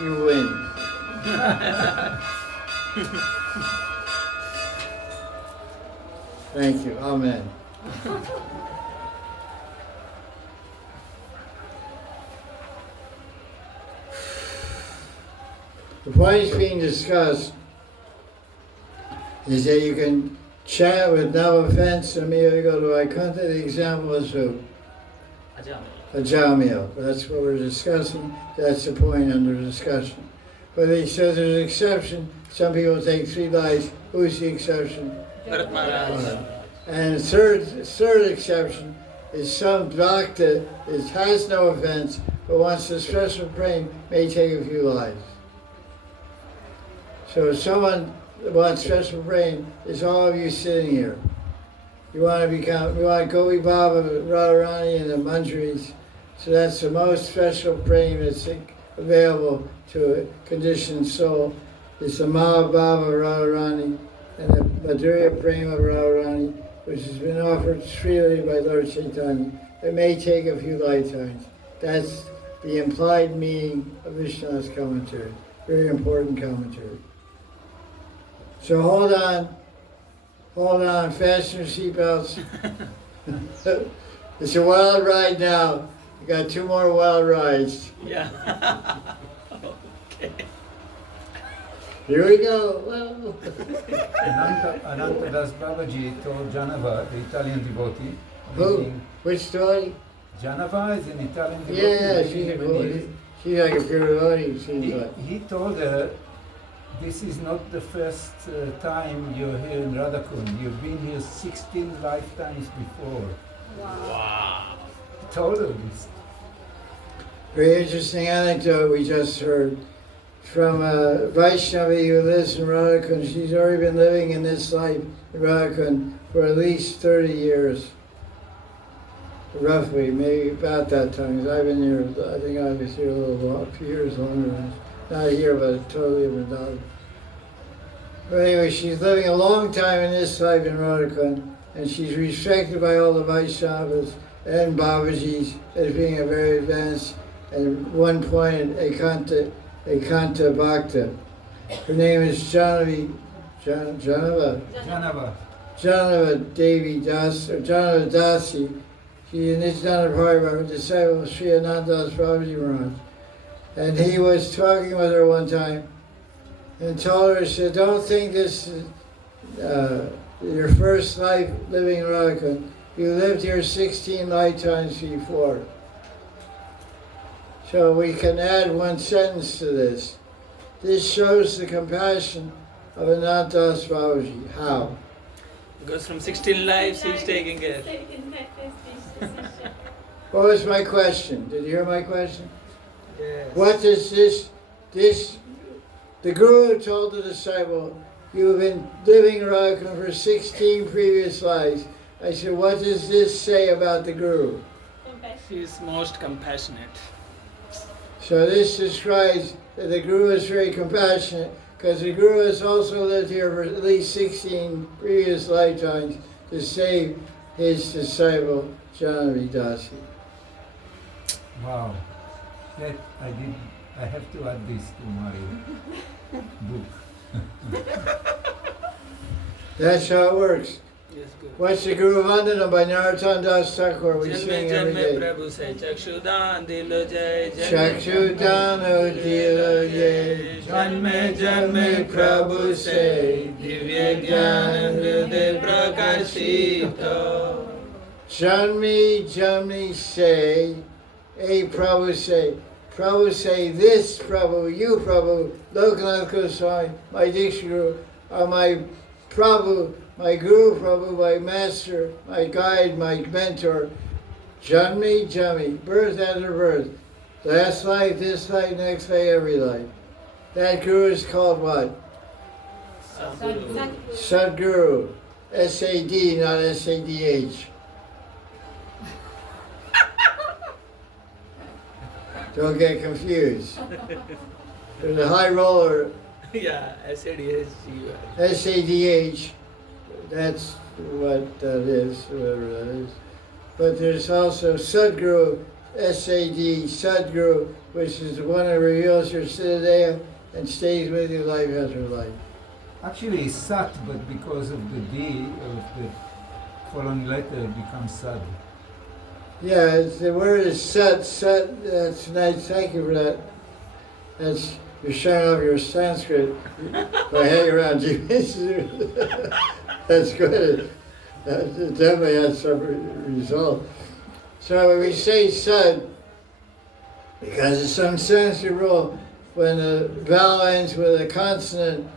You win. Thank you. Amen. The point is being discussed is that you can chat with no offense and immediately go to Vaikuntha. The example is who? Ajamil. That's what we're discussing. That's the point under discussion. But he says there's an exception. Some people take 3 lives. Who's the exception? Bharat Maharaj. And the third exception is some bhakta has no offense, but wants a special praying may take a few lives. So if someone wants special praying, it's all of you sitting here. You want to Gopi Baba, Radharani, and the Manjaris. So that's the most special praying that's available to a conditioned soul. It's the Mahabhava Radharani and the Madhurya Prema Radharani, which has been offered freely by Lord Chaitanya. It may take a few lifetimes. That's the implied meaning of Vishnu's commentary. Very important commentary. So hold on, fasten your seatbelts. It's a wild ride now. We got 2 more wild rides. Yeah. Okay. Here we go. Well. Ananta Das Babaji told Janava, the Italian devotee. Who? Which story? Janava is an Italian devotee. Yeah, she's like a pure devotee, seems like. He told her, this is not the first time you're here in Radhakund. You've been here 16 lifetimes before. Wow. He told her this. Very interesting anecdote we just heard from a Vaishnavi who lives in Radhakund. She's already been living in this life in Radhakund for at least 30 years. Roughly, maybe about that time, because I've been here, I think I was here a few years longer. Not here, but totally in Madan. But anyway, she's living a long time in this life in Radhakund, and she's respected by all the Vaishnavas and Babajis as being a very advanced and one point a Kanta Bhakta. Her name is Janava Devi Das, or Janava Dasi. She is Nityananda Prabhupada, disciple of Sri Anandadas Babaji Maharaj. And he was talking with her one time and told her, he said, don't think this is your first life living in Radhakund. You lived here 16 lifetimes before. So we can add one sentence to this. This shows the compassion of Anantas Babaji. How? Because from 16 lives he's taking care. What was my question? Did you hear my question? Yes. What does the Guru told the disciple, you've been living in Radhakund for 16 previous lives. I said, what does this say about the Guru? He is most compassionate. So this describes that the Guru is very compassionate, because the Guru has also lived here for at least 16 previous lifetimes to save his disciple, Janava Dasi. Wow. That I have to add this to my book. That's how it works. Yes, good. What's the Guru Vandana by Narottam Das Thakur? We Janme sing every janme day. Prabhu say Chakshudan dilo jai. Chakshudano dilo jai. Janme janme Prabhu say Divya Gyan Hriday Prakashito. Janmi say, a Prabhu say. Prabhu say, this Prabhu, you Prabhu, Lokanath Goswami, my Diksha Guru, are my Prabhu, my Guru Prabhu, my Master, my guide, my mentor. Janmi, birth after birth. Last life, this life, next life, every life. That Guru is called what? Sadguru. S-A-D, not S-A-D-H. Don't get confused. There's a high roller, Yeah, SADH. S-A-D-H. That's what that is, whatever that is. But there's also Sadguru, S-A-D, Sadguru, which is the one that reveals your Siddhaya and stays with you life after life. Actually, it's Sat, but because of the D of the following letter, it becomes Sad. Yeah, the word is Sat, that's nice, thank you for that. That's, you're showing off your Sanskrit by hanging around Jesus. That's good. That definitely has some result. So when we say Sat, because of some Sanskrit rule, when the vowel ends with a consonant,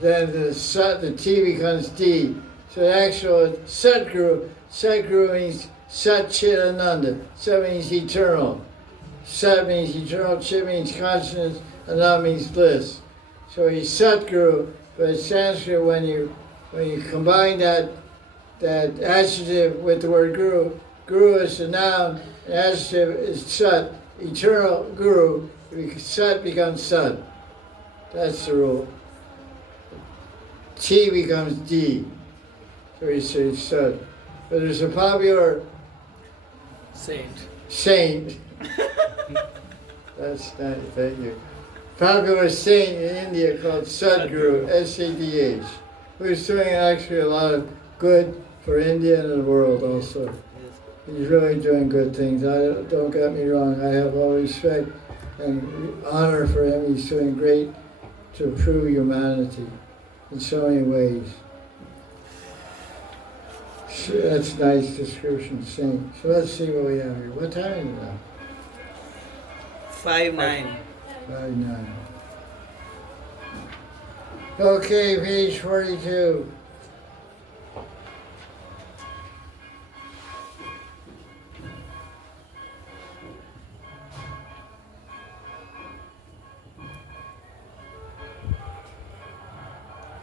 then the T becomes D. So the actual Satguru means Sat Chit Ananda. Sat means eternal. Sat means eternal, Chit means consciousness, Ananda means bliss. So he's Satguru, but in Sanskrit when you combine that adjective with the word guru is the noun, and adjective is Sat, eternal guru, Sat becomes Sat. That's the rule. T becomes D. So he says Sat. But there's a popular saint. That's nice, thank you. Popular saint in India called Sadhguru, S-A-D-H, who's doing actually a lot of good for India and the world also. He's really doing good things. Don't get me wrong, I have all respect and honor for him. He's doing great to improve humanity in so many ways. That's a nice description, saint. So let's see what we have here. What time is it now? 5-9. 5-9. Okay, page 42.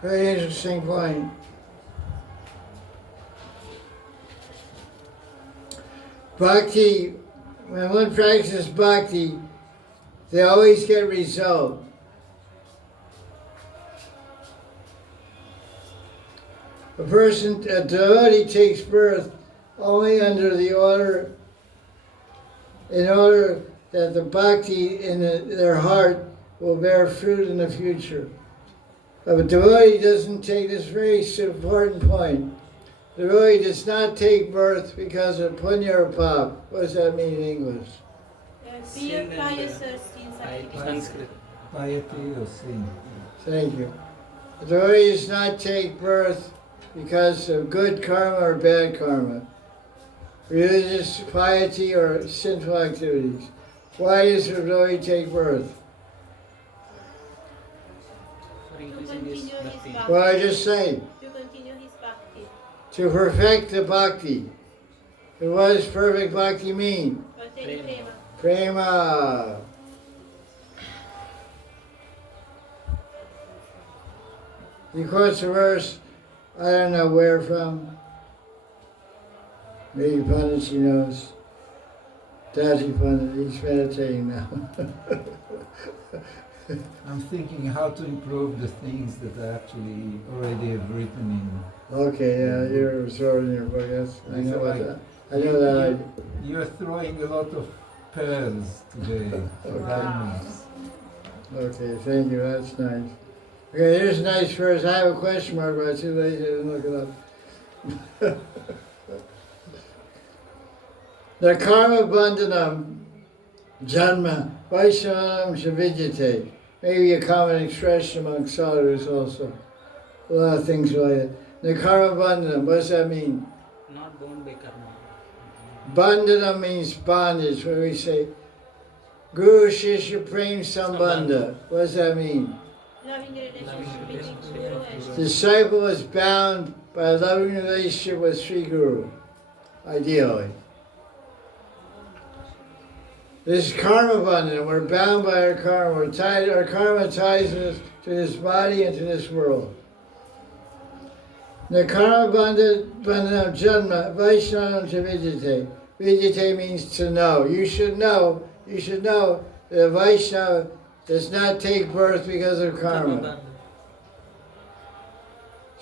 Very interesting point. Bhakti, when one practices bhakti, they always get result. A devotee takes birth only under the order, in order that the bhakti in their heart will bear fruit in the future. But a devotee doesn't take this very important point. The devotee does not take birth because of punya or pap. What does that mean in English? Pure pious sins activities. Sanskrit. Piety or sin. Thank you. The devotee does not take birth because of good karma or bad karma, religious piety or sinful activities. Why does the devotee take birth? For To increasing continue his his bhakti. bhakti. What I just say, To continue his bhakti. to perfect the bhakti. And what does perfect bhakti mean? Containing prema. Prema. He quotes a verse, I don't know where from. Maybe Panditji knows. Daji Pandit, he's meditating now. I'm thinking how to improve the things that I actually already have written Okay, yeah, you're absorbing your book. Yes, I know So what I- that. I know that. in. You're throwing a lot of pearls today. Diamonds. Okay, thank you. That's nice. Okay, here's a nice verse. I have a question mark, but I'm too lazy to look it up. The karma bandhanam janma vaishnavam shavidyate. Maybe a common expression among sadhus also. A lot of things like that. The karma bandhanam, what does that mean? Not bound by karma. Bandhana means bondage, where we say, Guru Shishya Prem Sambandha. What does that mean? Loving relationship between Guru and Shri. Disciple is bound by a loving relationship with Sri Guru, ideally. This is karma bandhana. We're bound by our karma. We're tied. Our karma ties us to this body and to this world. The karma bandhana janma vaishnanam cha vidyate. Vidyate means to know. You should know that a Vaishnava does not take birth because of karma. Karma.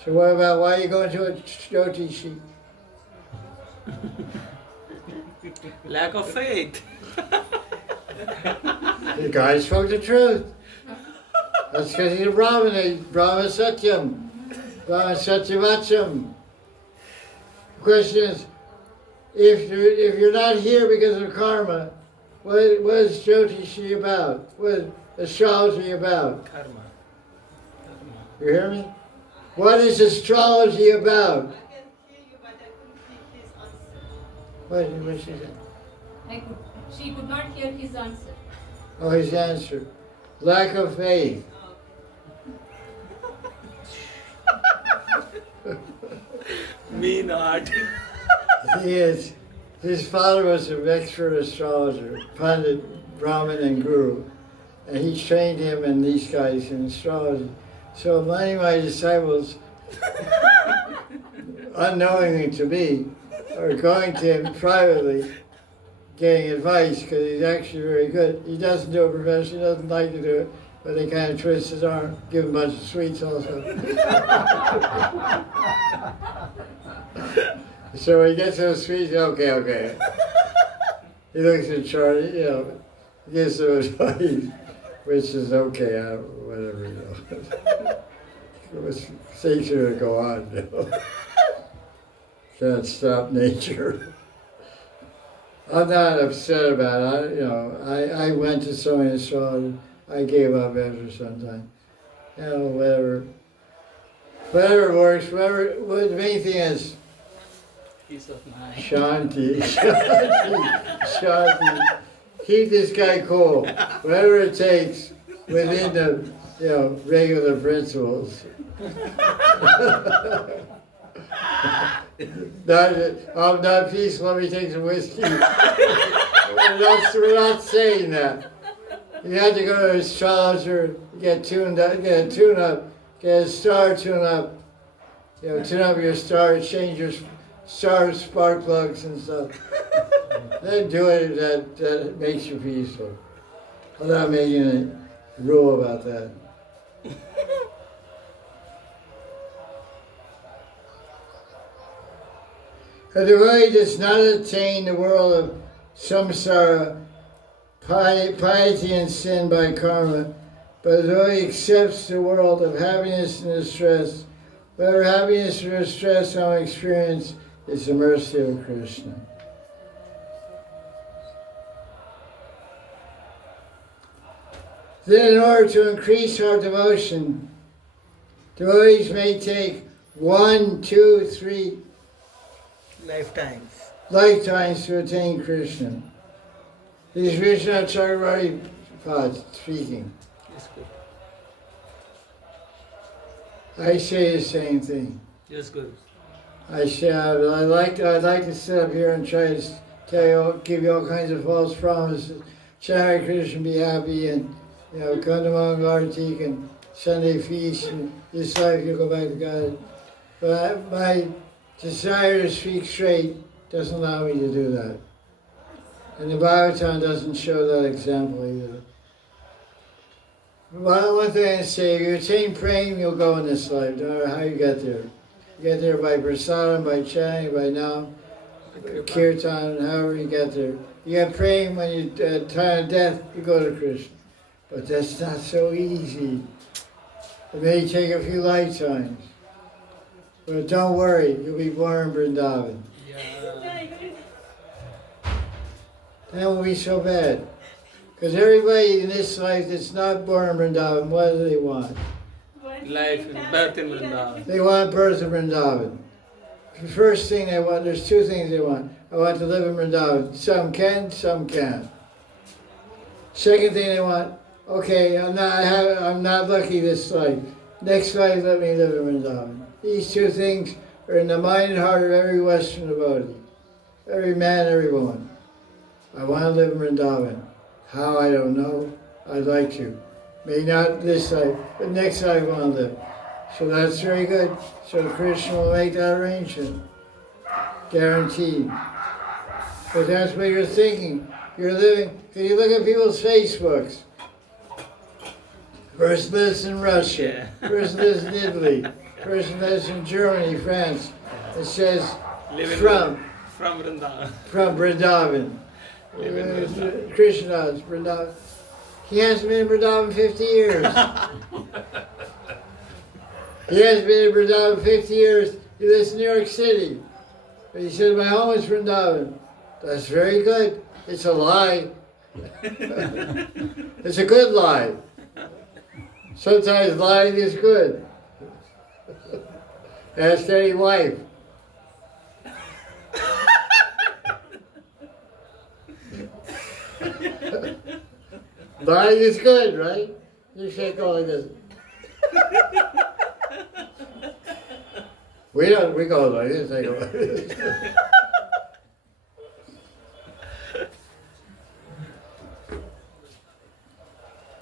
So what about why you going to a Jyotishi? Lack of faith. The guy spoke the truth. That's because he's a Brahmana. He's Brahma Satyam. Brahma Satyavacham. The question is, if you're not here because of karma, what is Jyotishi about? What is astrology about? Karma. Karma. You hear me? What is astrology about? What she said? She could not hear his answer. Oh, his answer. Lack of faith. Me not. His father was an expert astrologer, Pandit, Brahmin, and Guru, and he trained him and these guys in astrology. So many of my disciples, unknowingly to me, are going to him privately, getting advice because he's actually very good. He doesn't do it professionally, he doesn't like to do it, but they kind of twist his arm, give him a bunch of sweets also. So when he gets those sweets, okay. He looks at Charlie, gives him advice, which is okay, whatever, It takes you to go on, Can't stop nature. I'm not upset about it. I went to so many astrologers. I gave up after some time. Whatever works. The main thing is Peace of mind. Shanti. Keep this guy cool. Whatever it takes within the regular principles. I'm not peaceful, let me take some whiskey. We're not saying that. You have to go to an astrologer, get tuned up, get a tune-up, get a star tune-up, tune up your star, change your star spark plugs and stuff. Then do it that makes you peaceful. I'm not making a rule about that. A devotee does not attain the world of samsara, piety and sin by karma, but a devotee accepts the world of happiness and distress. Whatever happiness or distress I experience is the mercy of Krishna. Then in order to increase our devotion, devotees may take 1, 2, 3 lifetimes to attain Krishna. This is Krishna Chakravarti speaking. Yes, good. I say the same thing. Yes, good. I'd like to sit up here and try to give you all kinds of false promises. Hare Krishna, be happy, and come to Mangalartik and Sunday feast, and this life you'll go back to God. But my desire to speak straight doesn't allow me to do that. And the Bhagavatam doesn't show that example either. One thing I say, if you attain praying, you'll go in this life, no matter how you get there. You get there by prasadam, by chanting, by nam, kirtan, however you get there. You get praying when you at time of death, you go to Krishna. But that's not so easy. It may take a few lifetimes. But don't worry, you'll be born in Vrindavan. That won't be so bad. Because everybody in this life that's not born in Vrindavan, what do they want? Life, birth in Vrindavan. They want birth in Vrindavan. The first thing they want, there's two things they want. I want to live in Vrindavan. Some can, some can't. Second thing they want, okay, I'm not lucky this life. Next life, let me live in Vrindavan. These two things are in the mind and heart of every Western devotee. Every man, every woman. I want to live in Vrindavan. How, I don't know. I'd like to. Maybe not this life, but next life I want to live. So that's very good. So Krishna will make that arrangement. Guaranteed. But that's what you're thinking. You're living, because you look at people's Facebooks. Person lives in Russia. Person lives in Italy. Person lives in Germany, France. It says from Vrindavan. From Vrindavan. Krishna's Vrindavan. He hasn't been in Vrindavan 50 years. He hasn't been in Vrindavan 50 years. He lives in New York City. But he said, my home is Vrindavan. That's very good. It's a lie. It's a good lie. Sometimes lying is good. Ask any wife. Lying is good, right? You shake all like this. We go like this, they go like this.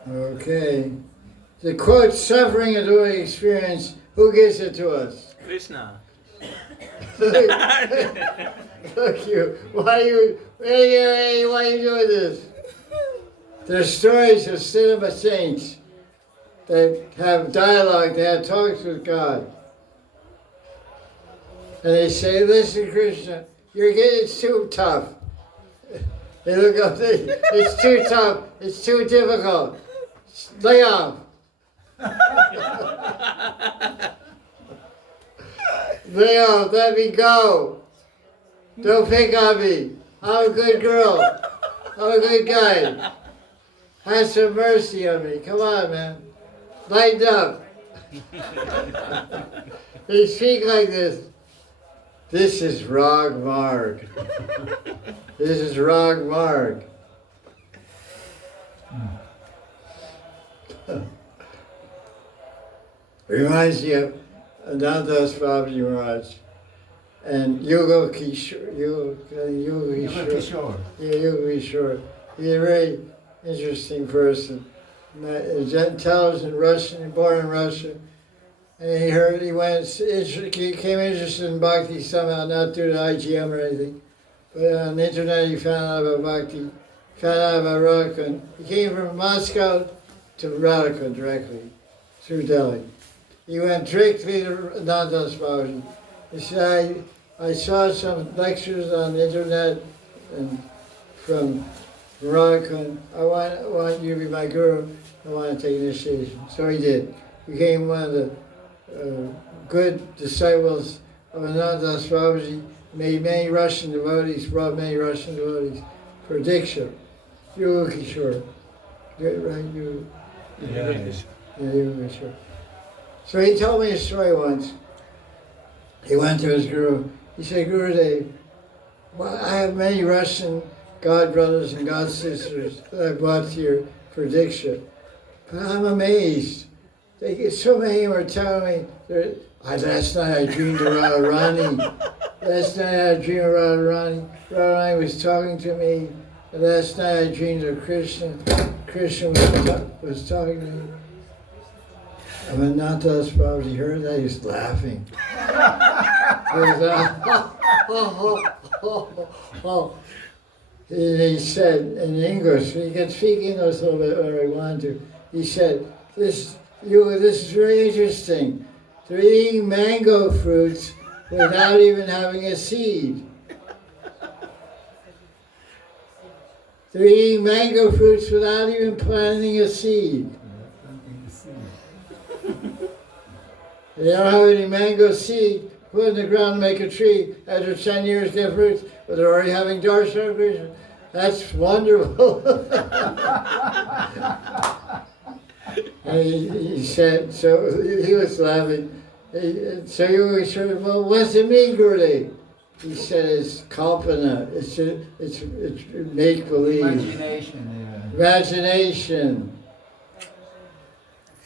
Okay. The quote, suffering is what we experience. Who gives it to us? Krishna. Look you. Why you doing this? There's stories of cinema saints that have dialogue, they have talks with God. And they say, listen, Krishna, it's too tough. They look up, it's too tough, it's too difficult. Lay off. Lay off, let me go. Don't pick on me. I'm a good girl. I'm a good guy. Have some mercy on me. Come on, man. Lighten up. They speak like this. This is Rag Marg. This is Rag Marg. Reminds me of Ananda's Babaji Maharaj and Yoga Kishore. Yoga Kishore. Yeah, Yoga Kishore. He's a very interesting person. Intelligent Russian, born in Russia. And he became interested in Bhakti somehow, not through the IGM or anything. But on the internet he found out about Bhakti, found out about Radhakund. He came from Moscow to Radhakund directly, through Delhi. He went directly to Ananda's Babaji. He said, I saw some lectures on the internet and from Radhakund. I want you to be my guru. I want to take initiation. So he did. He became one of the good disciples of Ananda's Babaji, made many Russian devotees, brought many Russian devotees for Diksha. Yoga Kishore. Right? Yeah. Yoga Kishore. So he told me a story once. He went to his guru. He said, Gurudev, well, I have many Russian god brothers and god sisters that I brought here for Diksha. But I'm amazed. So many were telling me, last night I dreamed of Radharani. Last night I dreamed of Radharani. Radharani was talking to me. And last night I dreamed of Krishna. Krishna was talking to me. And when Ananda's Babaji heard that, he was laughing. He said in English, he could speak English a little bit whenever he wanted to. He said, this is very interesting. They're eating mango fruits without even having a seed. They're eating mango fruits without even planting a seed. They don't have any mango seed, put in the ground to make a tree. After 10 years get fruits, but they're already having darshan Krishna. That's wonderful. And he said, so he was laughing. So you were sort of, well, what's it mean, Gurudev? He said it's kalpana, it's make-believe. Imagination, yeah. Imagination.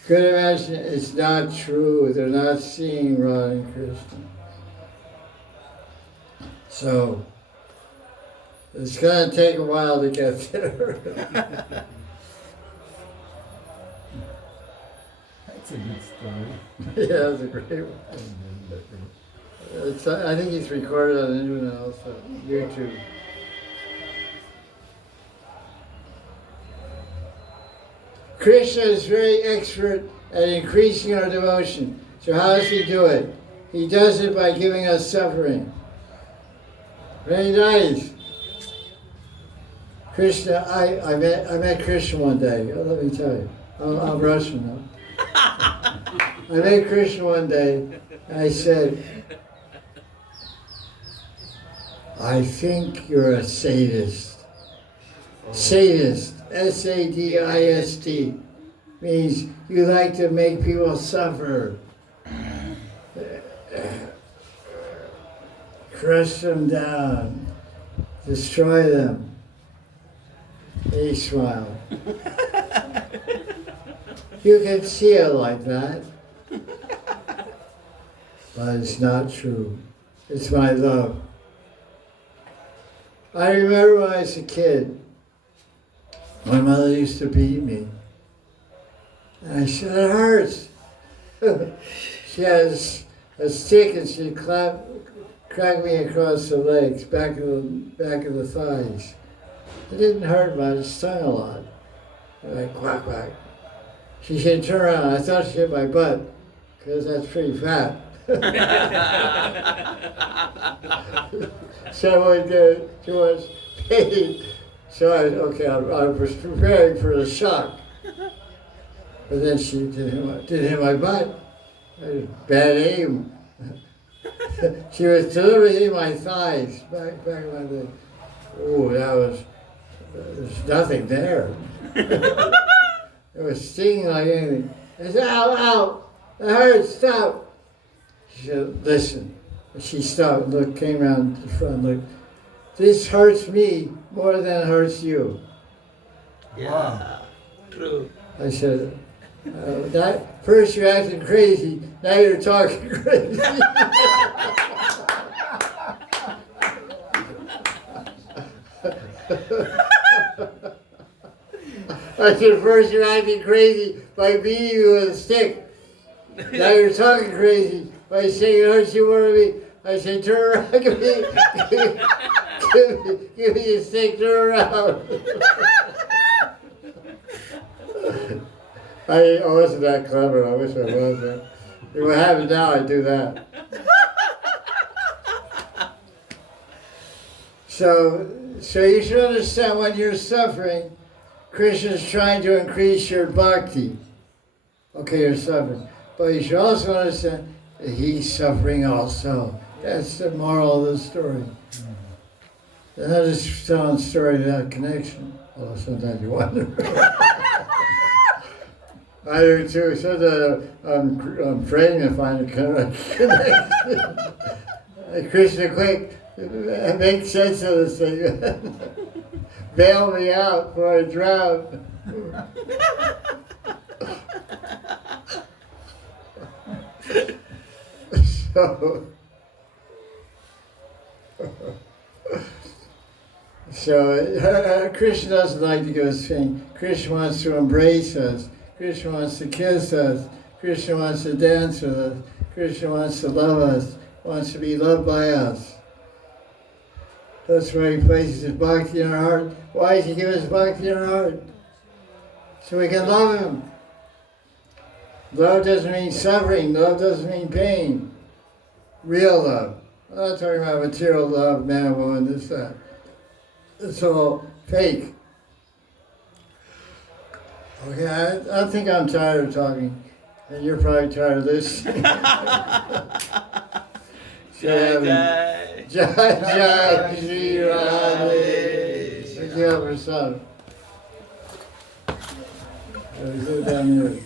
Good imagination, it's not true. They're not seeing Radha and Krishna. So, it's going to take a while to get there. That's a good story. Yeah, it's a great one. I think it's recorded on the internet also, YouTube. Krishna is very expert at increasing our devotion. So how does he do it? He does it by giving us suffering. Very nice. Krishna, I met Krishna one day. Oh, let me tell you. I'm Russian now. I met Krishna one day, and I said, I think you're a sadist. Sadist, S-A-D-I-S-T, means you like to make people suffer. Crush them down, destroy them. He smiled. You can see it like that. but it's not true. It's my love. I remember when I was a kid, my mother used to beat me. And I said, it hurts. She has a stick and she'd crack me across the legs, back of the thighs. It didn't hurt much, it stung a lot. Like quack, quack. She said, turn around. I thought she hit my butt, because that's pretty fat. So I wouldn't get too much pain. So I was preparing for the shock. But then she did hit my butt. Bad aim. She was deliberately hitting my thighs, back of my leg. Oh, there's nothing there. It was stinging like anything. I said, ow, ow, it hurts, stop. She said, listen. She stopped, came around the front, looked. This hurts me more than it hurts you. Yeah, Wow. true. I said, that first you're acting crazy, now you're talking crazy. I said, first you're acting crazy by beating you with a stick. Now you're talking crazy by saying it hurts you more than me. I said, turn around, give me a stick, turn around. I wasn't that clever, I wish I was. If it happened now, I'd do that. So you should understand when you're suffering, Krishna's trying to increase your bhakti. Okay, you're suffering. But you should also understand that he's suffering also. That's the moral of the story. And not just telling a story without connection, although sometimes you wonder. I do too. Sometimes I'm praying to find a connection. Krishna, quick, make sense of this thing. Bail me out before I drown. So Krishna doesn't like to go sing. Krishna wants to embrace us. Krishna wants to kiss us. Krishna wants to dance with us. Krishna wants to love us. Wants to be loved by us. That's why he places his bhakti in our heart. Why does he give us bhakti in our heart? So we can love him. Love doesn't mean suffering. Love doesn't mean pain. Real love. I'm not talking about material love, man, woman, this, that. It's all fake. Okay, I think I'm tired of talking. And you're probably tired of listening. Jai Jai. Jai Jai Shri Radhe. Thank you, son. Go down here.